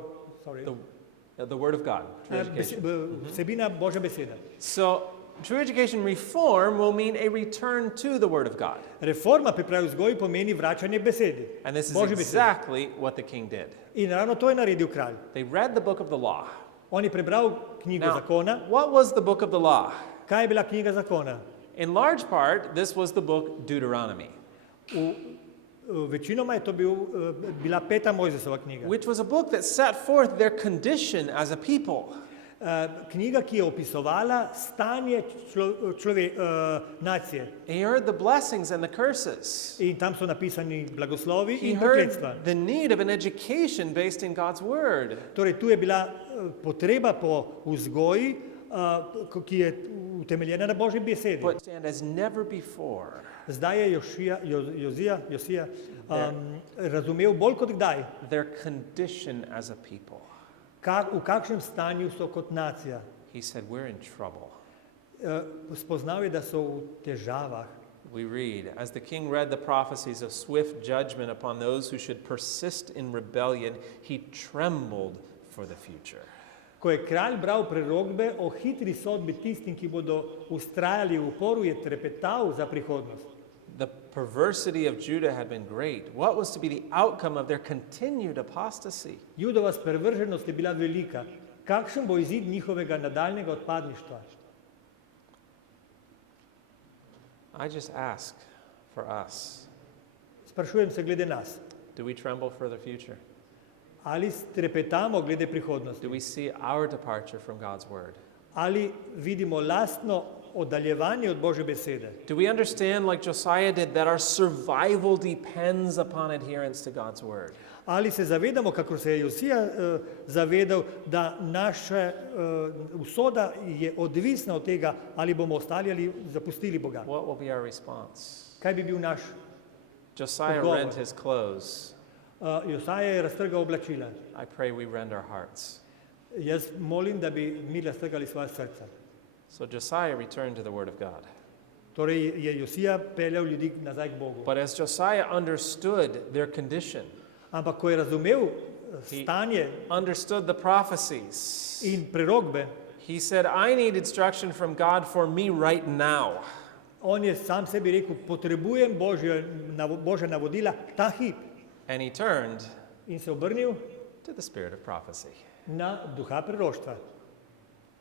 The Word of God, true education. vsebina Božja beseda. So, true education reform will mean a return to the Word of God. Reforma pri pravi vzgoji pomeni vračanje k besedi. And this is Božji besedi. exactly what the king did. In ravno to je naredil kralj. They read the book of the law. On je prebral knjigo Now, zakona. what was the book of the law? Kaj je bila knjiga zakona? In large part, this was the book Deuteronomy, Večinoma je to bila 5. Mojzesova knjiga. which was a book that set forth their condition as a people. Knjiga, ki je opisovala stanje nacije. He heard the blessings and the curses. In tam so napisani blagoslovi He in heard prokletstva. the need of an education based in God's Word. Torej, tu je bila potreba po vzgoji, ki je utemeljena na Božji besedi. But stand as never before. Zdaj je Josija razumel bolj kot kdaj, their condition as a people. v kakšnem stanju so kot nacija. He said, we're in trouble. Spoznal je, da so v težavah. We read, as the king read the prophecies of swift judgment upon those who should persist in rebellion, he trembled for the future. Ko je kralj bral prerokbe o hitri sodbi tistim, ki bodo ustrajali v uporu, je trepetal za prihodnost. The perversity of Judah had been great. What was to be the outcome of their continued apostasy? Judova sprevrženost je bila velika. Kakšen bo izid njihovega nadaljnega odpadništva? I just ask for us. Sprašujem se glede nas. Do we tremble for the future? Ali trepetamo glede prihodnosti? Do we see our departure from God's word? Ali vidimo lastno oddaljevanje od Božje besede? Do we understand, like Josiah did, that our survival depends upon adherence to God's word? Ali se zavedamo, kako se je Josija zavedal, da naša usoda je odvisna od tega, ali bomo ostali ali zapustili Boga? What will be our response? Kaj bi bil naš? Josiah Odgovor. rent his clothes. Josaja je raztrgal oblačila. I pray we rend our hearts. Jaz molim, da bi mi raztrgali svoje srca. So Josiah returned to the word of God. Torej je Josija peljal ljudi nazaj k Bogu. But as Josiah understood their condition, Ampak ko je razumel stanje understood the prophecies, in prerokbe, he said, I need instruction from God for me right now. on je sam sebi rekel, potrebujem Božja navodila ta hip. And he turned In se obrnil to the spirit of prophecy. na duha proroštva.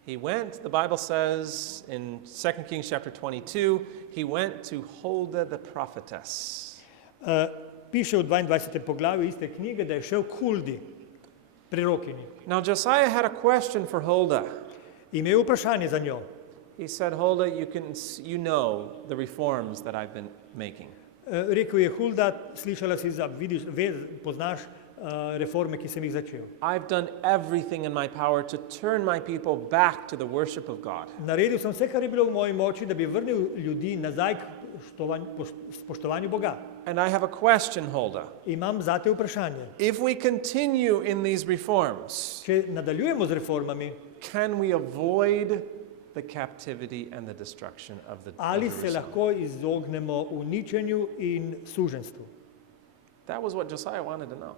He went, the Bible says in 2 Kings chapter 22, he went to Huldah the prophetess. Piše v 22. poglavju iste knjige, da je šel k Huldi, prorokinji. Now Josiah had a question for Huldah. Imel vprašanje za njo. He said, Huldah, you know the reforms that I've been making. Rekel je, Hulda, slišala si, vidiš, poznaš reforme, ki sem jih začel. I've done everything in my power to turn my people back to the worship of God. Naredil sem vse, kar je bilo v moji moči, da bi vrnil ljudi nazaj k spoštovanju Boga. And I have a question, Huldah. Imam zate vprašanje. If we continue in these reforms, Če nadaljujemo z reformami, can we avoid the captivity and the destruction of the ali se Jerusalem? lahko izognemo uničenju in suženstvu? That was what Josiah wanted to know.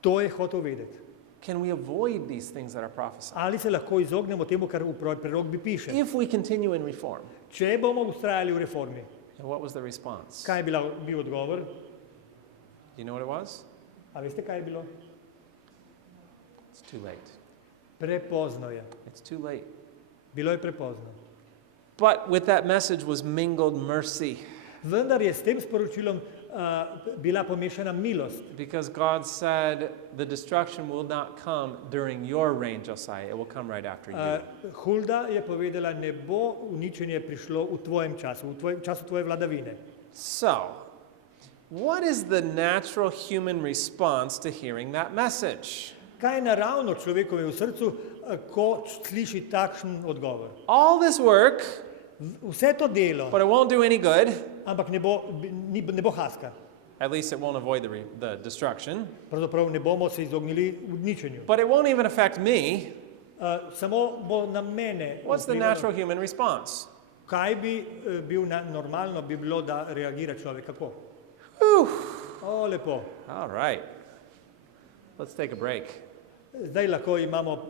To je hotel vedeti. Can we avoid these things that are prophesied? Ali se lahko izognemo temu, kar v prerokbi piše? If we continue in reform. Če bomo ustrajali v reformi. And what was the response? Kaj je bil odgovor? You know what it was? A veste, kaj je bilo? It's too late. Prepozno je. It's too late. Bilo je prepozno. But with that message was mingled mercy, Vendar je s tem sporočilom bila pomešana milost. because God said the destruction will not come during your reign, Josiah. It will come right after you. Hulda je povedala, ne bo uničenje prišlo v tvojem času, v času tvoje vladavine. So, what is the natural human response to hearing that message? Kaj je naravno človekovemu srcu, ko sliši takšen odgovor? All this work, Vse to delo, but it won't do any good. ampak ne bo haska. At least it won't avoid the destruction. Pravzaprav ne bomo se izognili uničenju. But it won't even affect me. Samo bo na mene. What's the vplivalo. natural human response? Kaj bi normalno bi bilo, da reagira človek? Kako? O, lepo. All right. Let's take a break. Zdaj lahko imamo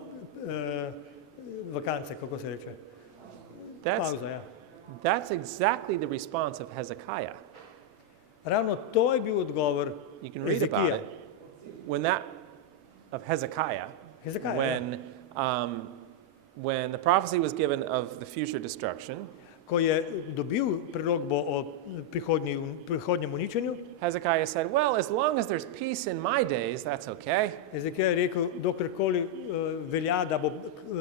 vakance, kako se reče. Pauza, ja. That's exactly the response of Hezekiah. Ravno to je bil odgovor You can read about Ezekija. it. When that, of Hezekiah, Hezekiah, when the prophecy was given of the future destruction, Ko je dobil prerokbo o prihodnjem uničenju, Hezekiah said, well, as long as there's peace in my days, that's okay. Ezekija je rekel, doklerkoli velja, da bo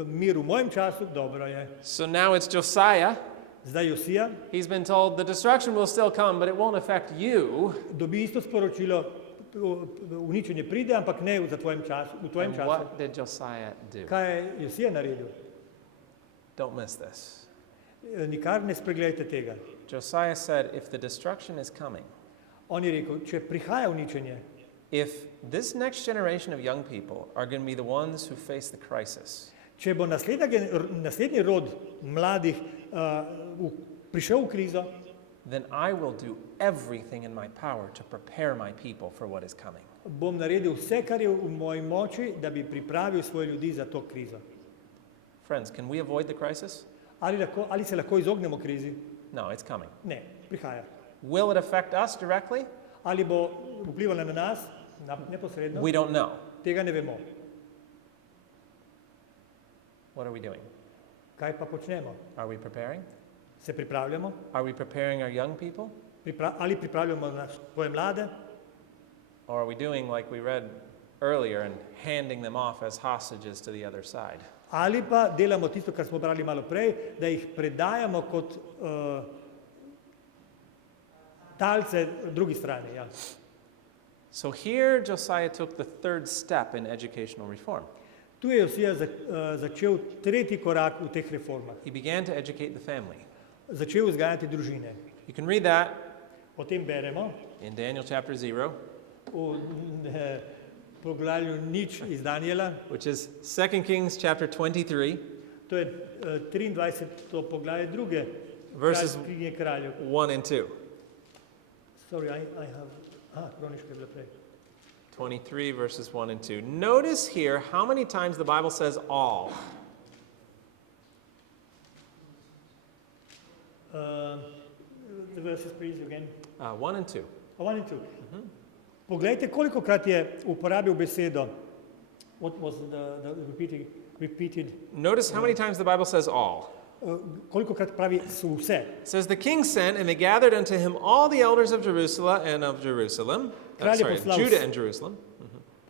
mir v mojem času, dobro je. So now it's Josiah. Zdaj Josija He's been told the destruction will still come, but it won't affect you. dobi isto sporočilo, uničenje pride, ampak ne v tvojem And času. what did Josiah do? Kaj je Josija naredil? Don't miss this. Nikar ne spregledajte tega. Josiah said, if the destruction is coming, On je rekel, če prihaja uničenje, if this next generation of young people are going to be the ones who face the crisis, če bo naslednji rod mladih prišel v krizo, then I will do everything in my power to prepare my people for what is coming. bom naredil vse, kar je v moji moči, da bi pripravil svoje ljudi za to krizo. Friends, can we avoid the crisis? Ali se lahko izognemo krizi? No, it's coming. Ne, prihaja. Will it affect us directly? Ali bo vplivala na nas neposredno? We don't know. Tega ne vemo. What are we doing? Kaj pa počnemo? Are we preparing? Se pripravljamo? Are we preparing our young people? Ali pripravljamo svoje mlade? Or are we doing like we read earlier and handing them off as hostages to the other side? Ali pa delamo tisto, kar smo brali malo prej, da jih predajamo kot talce drugi strani. Ja. So here Josiah took the third step in educational reform. Tu je Josija začel tretji korak v teh reformah. He began to educate the family. Začel vzgajati družine. You can read that O tem beremo in Daniel chapter 0, v poglavju nič iz Daniela. which is 2 Kings chapter 23, To je 23. poglavje druge Verses- knjige kraljev. 1 and 2. Sorry, I have... Kroniška je bila prej. 23 verses 1 and 2. Notice here how many times the Bible says all. The verses, please, again. 1 and 2. 1 and 2. Poglejte, kolikokrat je uporabil besedo. What was the repeated? Notice how many times the Bible says all. Kolikokrat pravi so vse. It says, the king sent, and they gathered unto him all the elders of Jerusalem and of Jerusalem. Kralj je Sorry, poslal Judah and Jerusalem.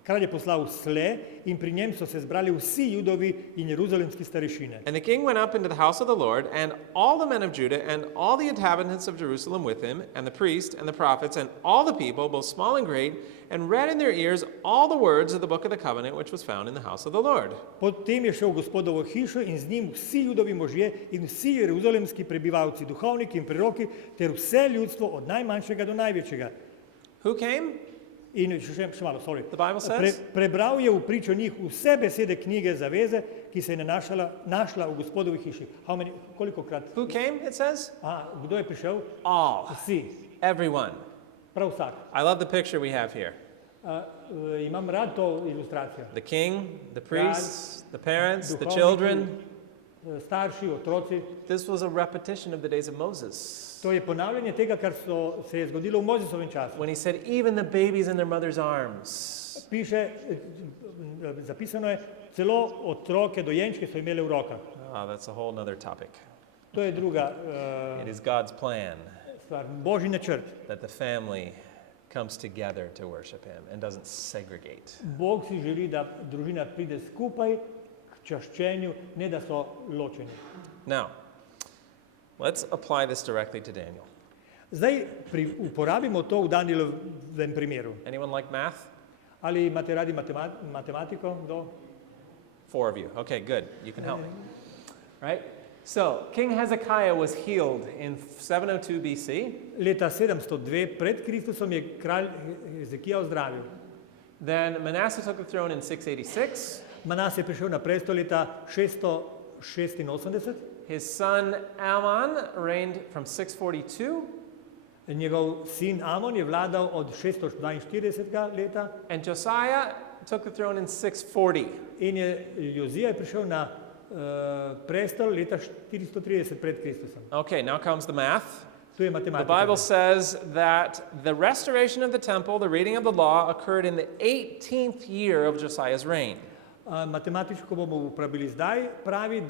Kralj je poslal sle in pri njem so se zbrali vsi judovi in jeruzalemski starešine. And the king went up into the house of the Lord, and all the men of Judah, and all the inhabitants of Jerusalem with him, and the priests, and the prophets, and all the people, both small and great, and read in their ears all the words of the book of the covenant, which was found in the house of the Lord. Potem je šel v Gospodovo hišo in z njim vsi judovi možje in vsi jeruzalemski prebivalci, duhovniki in preroki, ter vse ljudstvo od najmanjšega do največjega. Who came? In še malo, sorry. The Bible says? Prebral je v pričo njih vse besede knjige zaveze, ki se je našla v Gospodovi hiši. Kolikokrat? Who came, it says? Kdo je prišel? All. Vsi. Everyone. Prav vsak. I love the picture we have here. Imam rad to ilustracijo. The king, the priests, the parents, the Duhovniki, children. Starši, otroci. This was a repetition of the days of Moses. To je ponavljanje tega, kar se je zgodilo v Mojzesovem času. When he said, even the babies in their mother's arms. Piše, zapisano je, celo otroke, dojenčke so imeli v rokah. Oh, that's a whole other topic. To je druga It is God's plan stvar, Božji načrt. that the family comes together to worship him and doesn't segregate. Bog si želi, da družina pride skupaj k čaščenju, ne da so ločeni. Now, let's apply this directly to Daniel. Zdaj uporabimo to v Danielovem primeru. Anyone like math? Ali imate radi matematiko? Kdo? 4 of you. Okay, good. You can help me. Right? So, King Hezekiah was healed in 702 BC. Leta 702 pred Kristusom je kralj Hezekija ozdravil. Then Manasseh took the throne in 686. Manas je prišel na prestol leta 686. His son Amon reigned from 642. Njegov sin Amon je vladal od 642. leta And Josiah took the throne in 640. in Jozija je prišel na prestol leta 430 pred Kristusom. Okay, now comes the math. Tu je The matematika. Bible says that the restoration of the temple, the reading of the law, occurred in the 18th year of Josiah's reign. Matematičko bomo uporabili zdaj, pravi,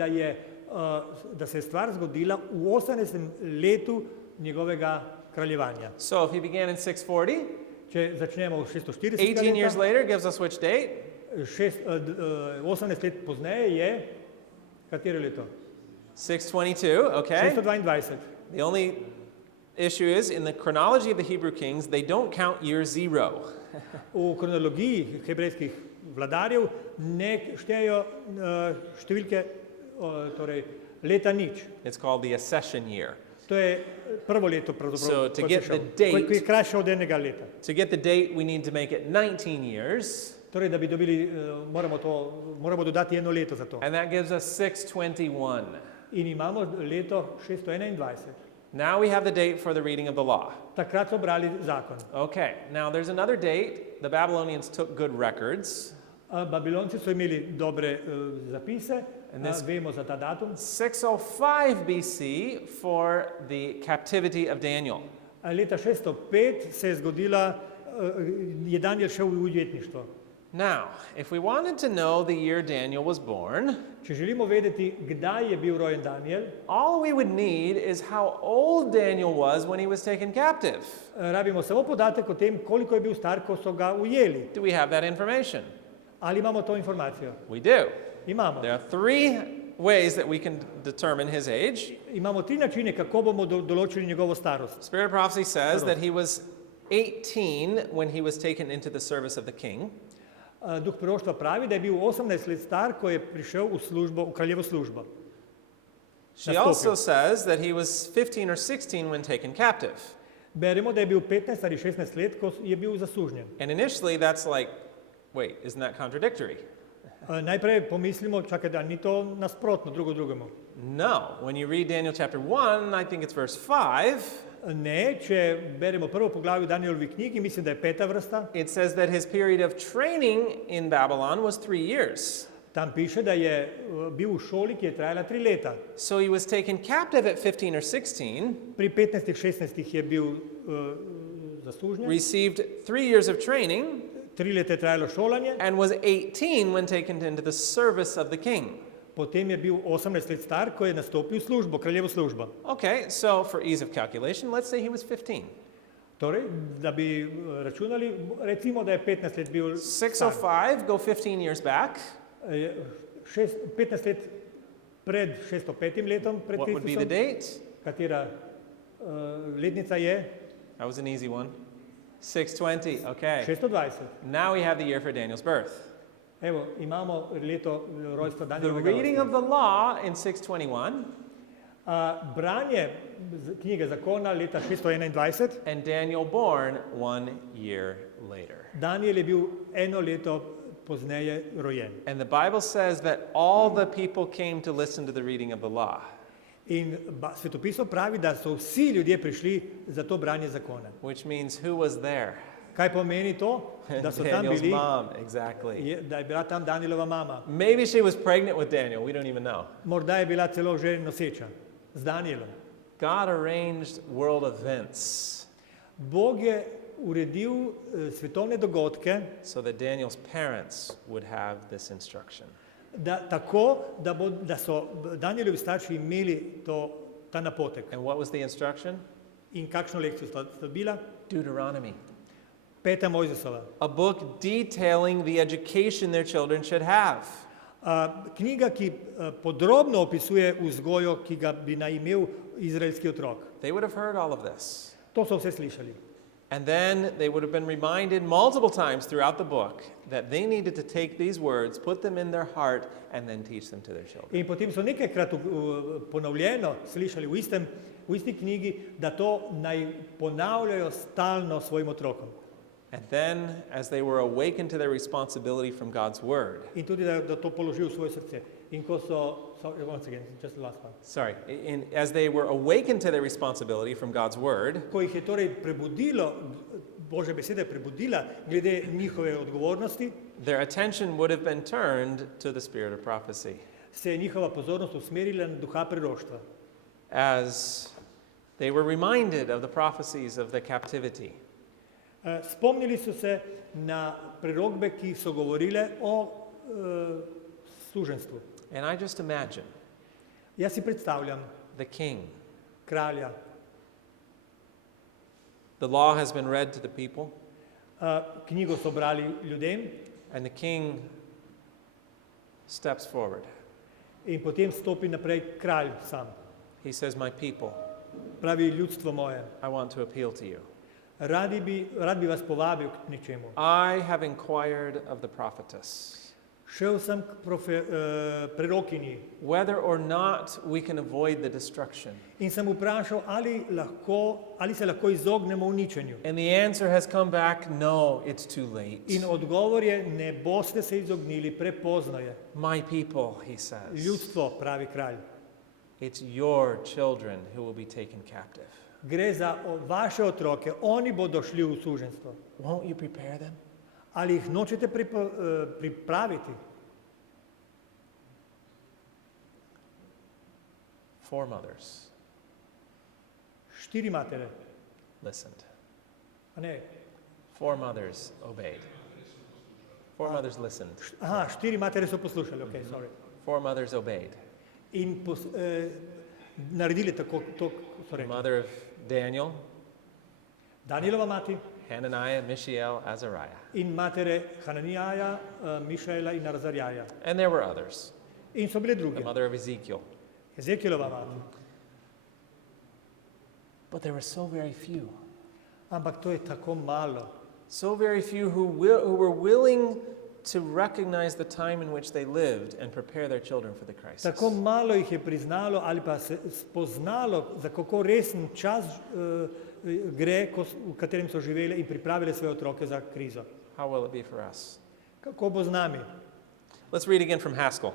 da se je stvar zgodila v 80. letu njegovega kraljevanja. So if he began in 640, Če začnemo v 640 18 years leta, later gives us which date? 18 let pozneje je, katero leto? 622, okay? 622. The only issue is, in the chronology of the Hebrew kings, they don't count year 0. V kronologiji hebrejskih vladarjev ne štejejo številke, torej leta nič. It's called the accession year. To je prvo leto, So, pravzaprav, to ko je get prišel. the date- Ko je krajše od enega leta. To get the date, we need to make it 19 years, Torej, da bi dobili, moramo dodati eno leto za to. and that gives us 621. In imamo leto 621. Now we have the date for the reading of the law. Takrat so brali zakon. Okay, now there's another date. The Babylonians took good records. Babilonci so imeli dobre zapise, And this- vemo za ta datum. 605 BC for the captivity of Daniel. Leta 605 se je zgodila, je Daniel šel v ujetništvo. Now, if we wanted to know the year Daniel was born, Če želimo vedeti, kdaj je bil rojen Daniel, all we would need is how old Daniel was when he was taken captive. rabimo samo podatek o tem, koliko je bil star, ko so ga ujeli. Do we have that information? Ali imamo to informacijo? We do. Imamo. There are three ways that we can determine his age. Imamo tri načine, kako bomo določili njegovo starost. Spirit of prophecy says that he was 18 when he was taken into the service of the king. Duh proroštva pravi, da je bil 18 let star, ko je prišel v službo, v kraljevo službo. She Nastopil. also says that he was 15 or 16 when taken captive. Beremo, da je bil 15 ali 16 let, ko je bil zasužnjen. And initially that's like, wait, isn't that contradictory? Najprej pomislimo, čakaj, da ni to nasprotno, drugo drugemu. No. When you read Daniel chapter 1, I think it's verse 5, Ne, če beremo prvo poglavje v Danielovi knjigi, mislim, da je 5. vrsta, it says that his period of training in Babylon was 3 years. tam piše, da je bil v šoli, ki je trajala 3 leta. So he was taken captive at 15 or 16, Pri 15-16 je bil zasužnjen, received 3 years of training, 3 leta je trajalo šolanje, and was 18 when taken into the service of the king. potem je bil 18 let star, ko je nastopil službo, kraljevo službo. Okay, so for ease of calculation, let's say he was 15. Torej, da bi računali, recimo, da je 15 let bil star. 605, go 15 years back. 15 let pred 605 letom, pred What would be the Kristusom, date? katera letnica je That was an easy one. 620, okay. 620. Now we have the year for Daniel's birth. Evo, imamo leto rojstva The Danielovega reading of rojstva. the law in 621 Branje knjige zakona leta 621, and Daniel born 1 year later. Daniel je bil eno leto pozneje rojen. And the Bible says that all the people came to listen to the reading of the law. In svetopismo pravi, da so vsi ljudje prišli za to branje zakona. Which means who was there? Kaj pomeni to? Da so tam Daniel's bili, mom, exactly. da je bila tam Danielova mama. Maybe she was pregnant with Daniel, we don't even know. Morda je bila celo že noseča z Danielom. God arranged world events Bog je uredil svetovne dogodke so that Daniel's parents would have this instruction. tako, da so Danielovi starši imeli ta napotek. And what was the instruction? In kakšno lekcijo sta dobila? Deuteronomy. 5. Mojzesova. A book detailing the education their children should have. Knjiga, ki podrobno opisuje vzgojo, ki ga bi naj imel izraelski otrok. They would have heard all of this. To so vse slišali. And then they would have been reminded multiple times throughout the book that they needed to take these words, put them in their heart, and then teach them to their children. In potem so nekajkrat ponovljeno slišali v isti knjigi, da to naj ponavljajo stalno svojim otrokom. And then, as they were awakened to their responsibility from God's word, In tudi, da to položijo v svoje srce. In ko once again, just the last one. sorry, as they were awakened to their responsibility from God's word, Ko jih je torej prebudilo, Božja beseda je prebudila glede njihove odgovornosti, their attention would have been turned to the spirit of prophecy. se je njihova pozornost usmerila na duha proroštva. As they were reminded of the prophecies of the captivity. Spomnili so se na prerokbe, ki so govorile o suženstvu. And I just imagine Jaz si predstavljam the king. kralja. The law has been read to the people, Knjigo so brali ljudem and the king steps forward. in potem stopi naprej kralj sam. He says, "My people, Pravi, ljudstvo moje, I want to appeal to you. rad bi vas povabil k nečemu. I have inquired of the prophetess. Šel sem k prerokinji whether or not we can avoid the destruction. in sem vprašal, ali se lahko izognemo uničenju. And the answer has come back, no, it's too late. In odgovor je, ne boste se izognili, prepozno je. My people, he says, Ljudstvo, pravi kralj. it's your children who will be taken captive. Gre za vaše otroke, oni bodo šli v suženjstvo. Won't you prepare them? Ali jih nočete pripraviti? 4 mothers 4 matere, listened. a ne? 4 mothers obeyed. 4 mothers listened. Aha, 4 matere so poslušali, ok, sorry. 4 mothers obeyed. In naredili tako, so The rekli. mother of Daniel, Danielova mati Hananiah, Mishael, Azariah. in matere Hananijaja, Mišaela in Azarjaja. And there were others. In so bile The druge. mother of Ezekiel. Ezekielova mati. But there were so very few. Ampak to je tako malo. So very few who were willing to recognize the time in which they lived and prepare their children for the crisis. Tako malo jih je priznalo ali pa se spoznalo, za kako resen čas gre, v katerem so živeli in pripravili svoje otroke za krizo. How will it be for us? Kako bo z nami? Let's read again from Haskell.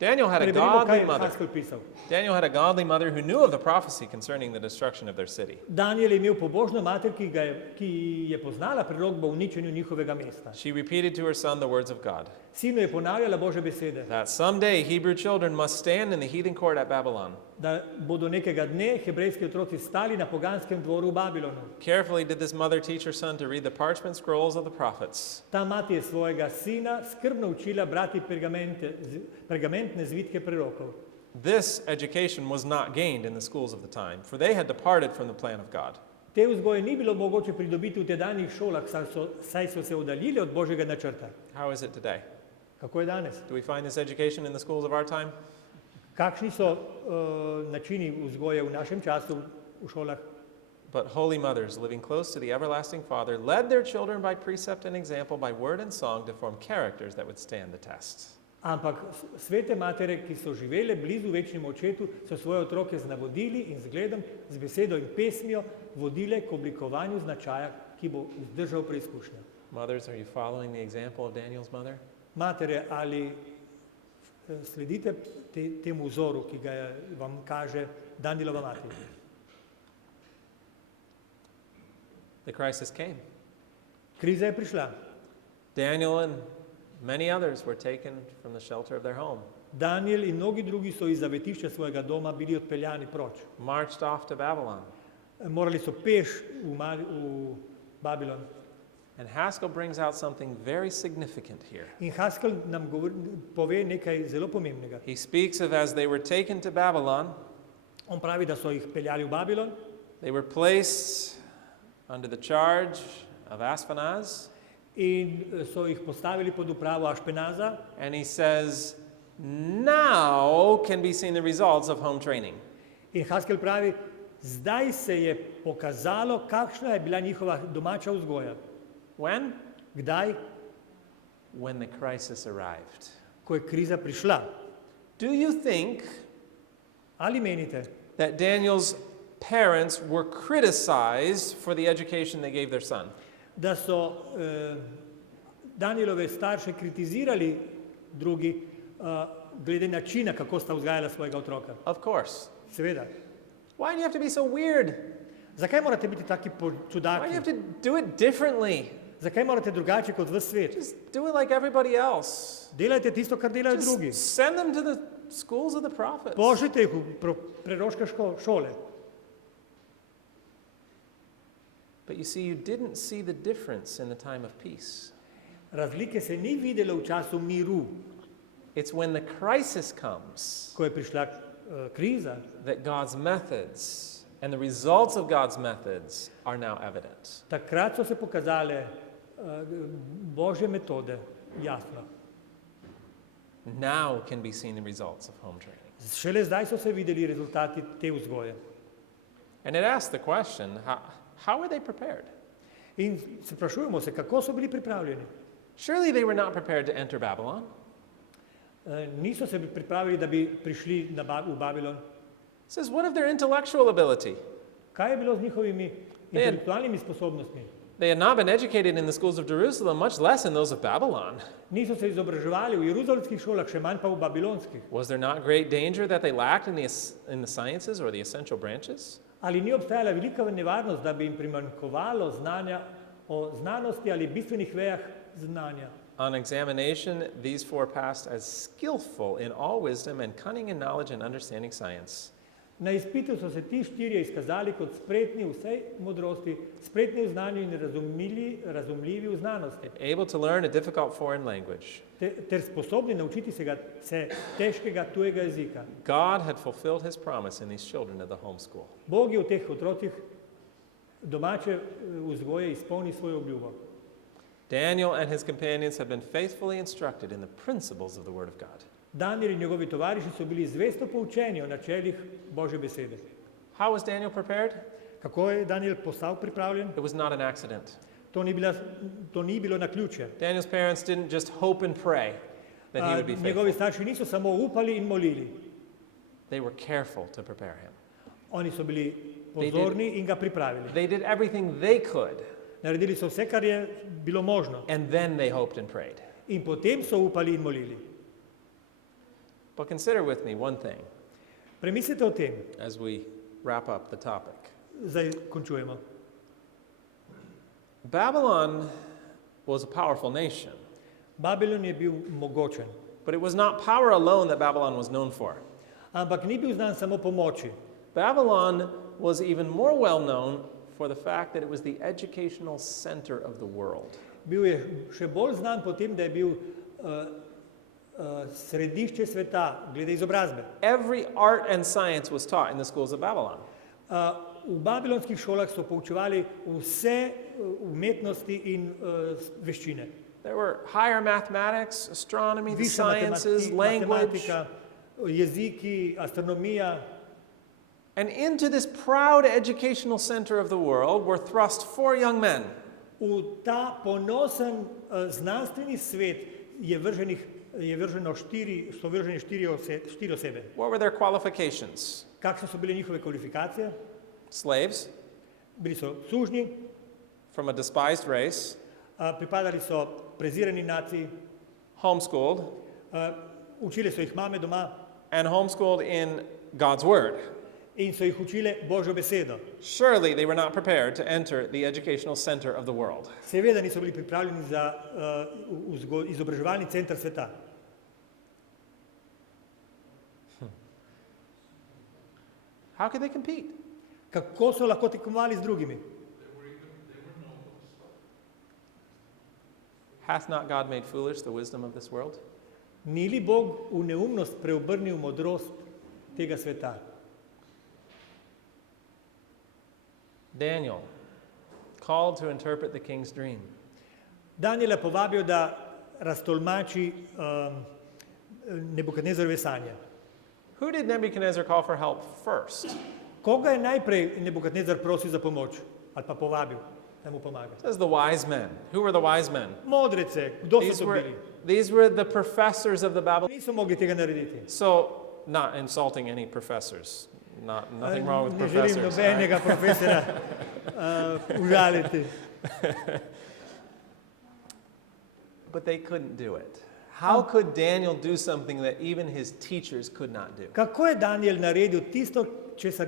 Daniel had a Preberimo, kaj godly je mother. Haskell pisal. Daniel had a godly mother who knew of the prophecy concerning the destruction of their city. Daniel je imel pobožno mater, ki je poznala prerokbo o uničenju njihovega mesta. She repeated to her son the words of God, Sinu je ponavljala Božje besede, that someday Hebrew children must stand in the heathen court at Babylon. da bodo nekega dne hebrejski otroci stali na poganskem dvoru v Babilonu. Carefully did this mother teach her son to read the parchment scrolls of the prophets. Ta mati je svojega sina skrbno učila brati pergamentne zvitke prerokov. This education was not gained in the schools of the time, for they had departed from the plan of God. Te vzgoje ni bilo mogoče pridobiti v tedanjih šolah, saj so se oddaljili od Božjega načrta. How is it today? Kako je danes? Do we find this education in the schools of our time? Kakšni so načini vzgoje v našem času v šolah? But holy mothers, living close to the everlasting Father, led their children by precept and example, by word and song, to form characters that would stand the test. Ampak svete matere, ki so živele blizu večnemu očetu, so svoje otroke z navodili in zgledom, z besedo in pesmijo vodile k oblikovanju značaja, ki bo vzdržal preizkušnjo. Mothers, are you following the example of Daniel's mother? Matere, ali sledite temu vzoru, ki ga vam kaže Danielova mati? The crisis came. Kriza je prišla. Daniel and many others were taken from the shelter of their home, Daniel in mnogi drugi so iz zavetišča svojega doma bili odpeljani proč. marched off to Babylon. Morali so peš v Babilon. And Haskell brings out something very significant here. In Haskell nam pove nekaj zelo pomembnega. He speaks of as they were taken to Babylon, On pravi, da so jih peljali v Babilon, they were placed under the charge of Aspenaz, in so jih postavili pod upravo Ašpenaza, and he says, now can be seen the results of home training. in Haskell pravi, zdaj se je pokazalo, kakšna je bila njihova domača vzgoja. When? Kdaj? When the crisis arrived. Ko je kriza prišla. Do you think Ali menite, that Daniel's parents were criticized for the education they gave their son? da so Danielove starše kritizirali drugi glede načina, kako sta vzgajala svojega otroka? Of course. Seveda. Why do you have to be so weird? Zakaj morate biti taki Why do you čudaki? have to do it differently? Zakaj morate drugače kot ves svet? Just do it like everybody else. Delajte tisto, kar delajo drugi. Just send them to the schools of the prophets. Pošljite jih v preroške šole. But you see, you didn't see the difference in the time of peace. Razlike se ni videlo v času miru, It's when the crisis comes ko je prišla kriza, that God's methods and the results of God's methods are now evident. takrat so se pokazale Božje metode, jasno. Now can be seen the results of home training. Šele zdaj so se videli rezultati te vzgoje. And it asks the question, how were they prepared? In se sprašujemo se, kako so bili pripravljeni. Surely they were not prepared to enter Babylon. Niso se pripravili, da bi prišli v Babilon. It says, what of their intellectual ability? Kaj je bilo z njihovimi intelektualnimi sposobnostmi? They had not been educated in the schools of Jerusalem, much less in those of Babylon. Niso se izobraževali v jeruzalemskih šolah, še manj pa v babilonskih. Was there not great danger that they lacked in the sciences or the essential branches? Ali ni obstajala velika nevarnost, da bi jim primanjkovalo znanja o znanosti ali bistvenih vejah znanja? On examination, these four passed as skillful in all wisdom and cunning in knowledge and understanding science. Na izpitu so se ti štirje izkazali kot spretni v vsej modrosti, spretni v znanju in razumljivi v znanosti, Able to learn a difficult foreign language. ter sposobni naučiti se težkega tujega jezika. God had fulfilled his promise in these children of the homeschool. Bog je v teh otrocih domače vzgoje izpolnil svojo obljubo. Daniel and his companions had been faithfully instructed in the principles of the Word of God. Daniel in njegovi tovariši so bili zvesto poučeni o načelih Božje besede. How was Daniel prepared? Kako je Daniel postal pripravljen? It was not an accident. To ni bilo naključje. Daniel's parents didn't just hope and pray that he would be faithful. Njegovi starši niso samo upali in molili. They were careful to prepare him. Oni so bili pozorni in ga pripravili. They did everything they could, Naredili so vse, kar je bilo možno. and then they hoped and prayed. In potem so upali in molili. But consider with me one thing Premislite o tem. as we wrap up the topic. Zdaj končujemo. Babylon was a powerful nation, Babilon je bil mogočen, but it was not power alone that Babylon was known for. ampak ni bil znan samo po moči. Babylon was even more well known for the fact that it was the educational center of the world. Bil je še bolj znan po tem, da je bil središče sveta glede izobrazbe. Every art and science was taught in the schools of Babylon. V babilonskih šolah so poučevali vse umetnosti in veščine. There were higher mathematics, astronomy, the Višja sciences, language. matematika, jeziki, astronomija. And into this proud educational center of the world were thrust four young men. V ta ponosen znanstveni svet so vrženi štiri osebe. What were their qualifications? Kakšne so bile njihove kvalifikacije? Slaves Bili so sužnji, from a despised race, pripadali so prezirani naciji, homeschooled, učile so jih mame doma and homeschooled in God's Word. in so jih učile Božjo besedo. Surely they were not prepared to enter the educational center of the world. Seveda niso bili pripravljeni za izobraževalni center sveta. How could they compete? Kako so lahko tekmovali z drugimi? Hath not God made foolish the wisdom of this world? Ni li Bog v neumnost preobrnil modrost tega sveta? Daniel, called to interpret the king's dream. Daniela povabijo, da raztolmači Nebukadnezarove sanje. Who did Nebuchadnezzar call for help first? Koga je najprej Nebukadnezar prosil za pomoč ali pa povabil, da mu pomaga? It says the wise men. Who were the wise men? Modrece, kdo so These to were, bili? these were the professors of the Babylon. Niso mogli tega narediti. So, not insulting any professors. Nothing wrong with Ne želim professors. all right? nobenega profesora užaliti. But they couldn't do it. How could Daniel do something that even his teachers could not do? Kako je Daniel naredil tisto, česar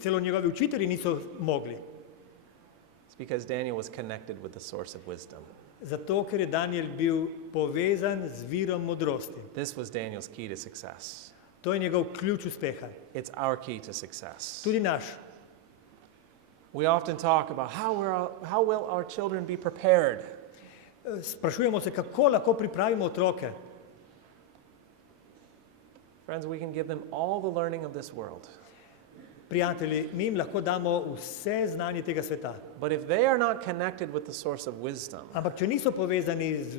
celo njegovi učitelji niso mogli? It's because Daniel was connected with the source of wisdom. Zato, ker je Daniel bil povezan z virom modrosti. This was Daniel's key to success. To je njegov ključ uspeha. It's our key to success. Tudi naš. We often talk about how will our children be prepared? Sprašujemo se, kako lahko pripravimo otroke. Friends, we can give them all the learning of this world. Prijatelji, mi jim lahko damo vse znanje tega sveta. But if they are not connected with the source of wisdom, Ampak če niso povezani z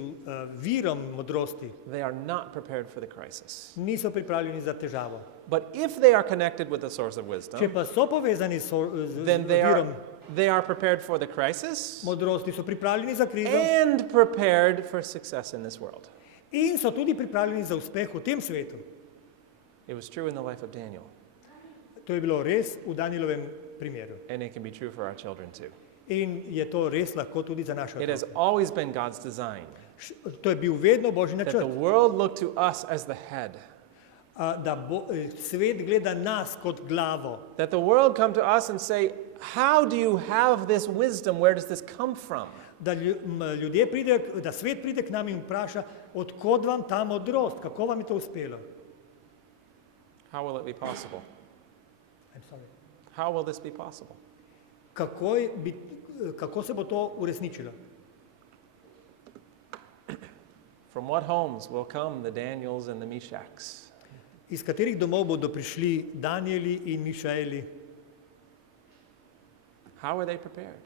virom modrosti, they are not prepared for the crisis. niso pripravljeni za težavo. But if they are connected with the source of Če wisdom, pa so povezani z then virom they are prepared for the crisis modrosti, so pripravljeni za krizo and prepared for success in this world. In so tudi pripravljeni za uspeh v tem svetu. It was true in the life of Daniel, To je bilo res v Danijelovem primeru. and it can be true for our children too. In je to res lahko tudi za naše It has otroke. always been God's design To je bil vedno Božji that the načrt, world look to us as the head, da svet gleda nas kot glavo. that the world come to us and say, how do you have this wisdom? Where does this come from? Da ljudje pridejo, da svet pride k nam in vpraša, odkot vam ta modrost, kako vam je to uspelo? How will it be possible? I'm sorry. How will this be possible? Kako se bo to uresničilo? From what homes will come the Daniels and the Meshachs? Iz katerih domov bodo prišli Danieli in Mišaeli? How are they prepared?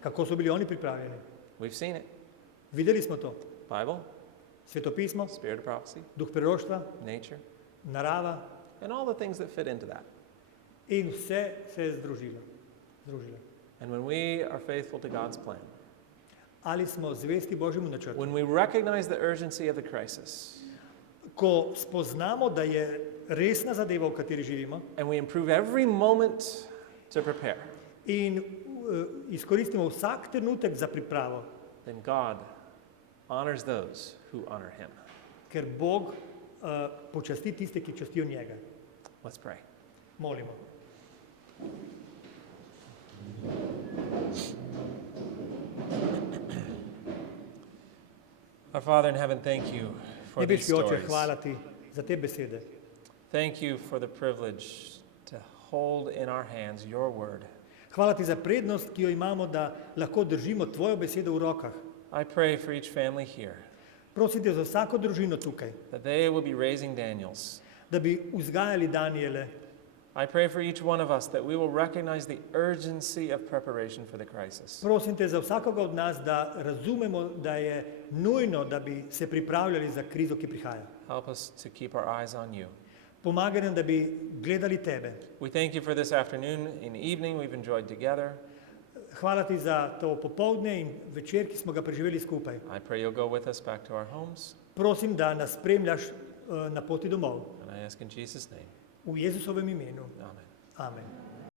Kako so bili oni pripravljeni? We've seen it. Videli smo to. Bible, Svetopismo, spirit of prophecy, duh proroštva, nature, narava and all the things that fit into that. in vse se je združilo. And when we are faithful to God's plan, Ali smo zvesti Božjemu načrtu? when we recognize the urgency of the crisis, Ko spoznamo, da je resna zadeva, v kateri živimo, and we improve every moment to prepare, in izkoristimo vsak trenutek za pripravo, then God honors those who honor Him. ker Bog počasti tiste, ki častijo njega. Let's pray. Molimo. Our Father in heaven, thank you for these Nebeški Oče, stories. hvala ti za te besede. Thank you for the privilege to hold in our hands your word. Hvala ti za prednost, ki jo imamo, da lahko držimo tvojo besedo v rokah. I pray for each family here Prosim te za vsako družino tukaj, that they will be raising Daniels. da bi vzgajali Daniele. I pray for each one of us that we will recognize the urgency of preparation for the crisis. Prosim te za vsakoga od nas, da razumemo, da je nujno, da bi se pripravljali za krizo, ki prihaja. Help us to keep our eyes on you. Pomagaj nam, da bi gledali tebe. We thank you for this afternoon and evening we've enjoyed together. Hvala ti za to popoldne in večer, ki smo ga preživeli skupaj. I pray you'll go with us back to our homes. Prosim, da nas spremljaš na poti domov. And I ask in Jesus' name. V Jezusovem imenu. Amen. Amen.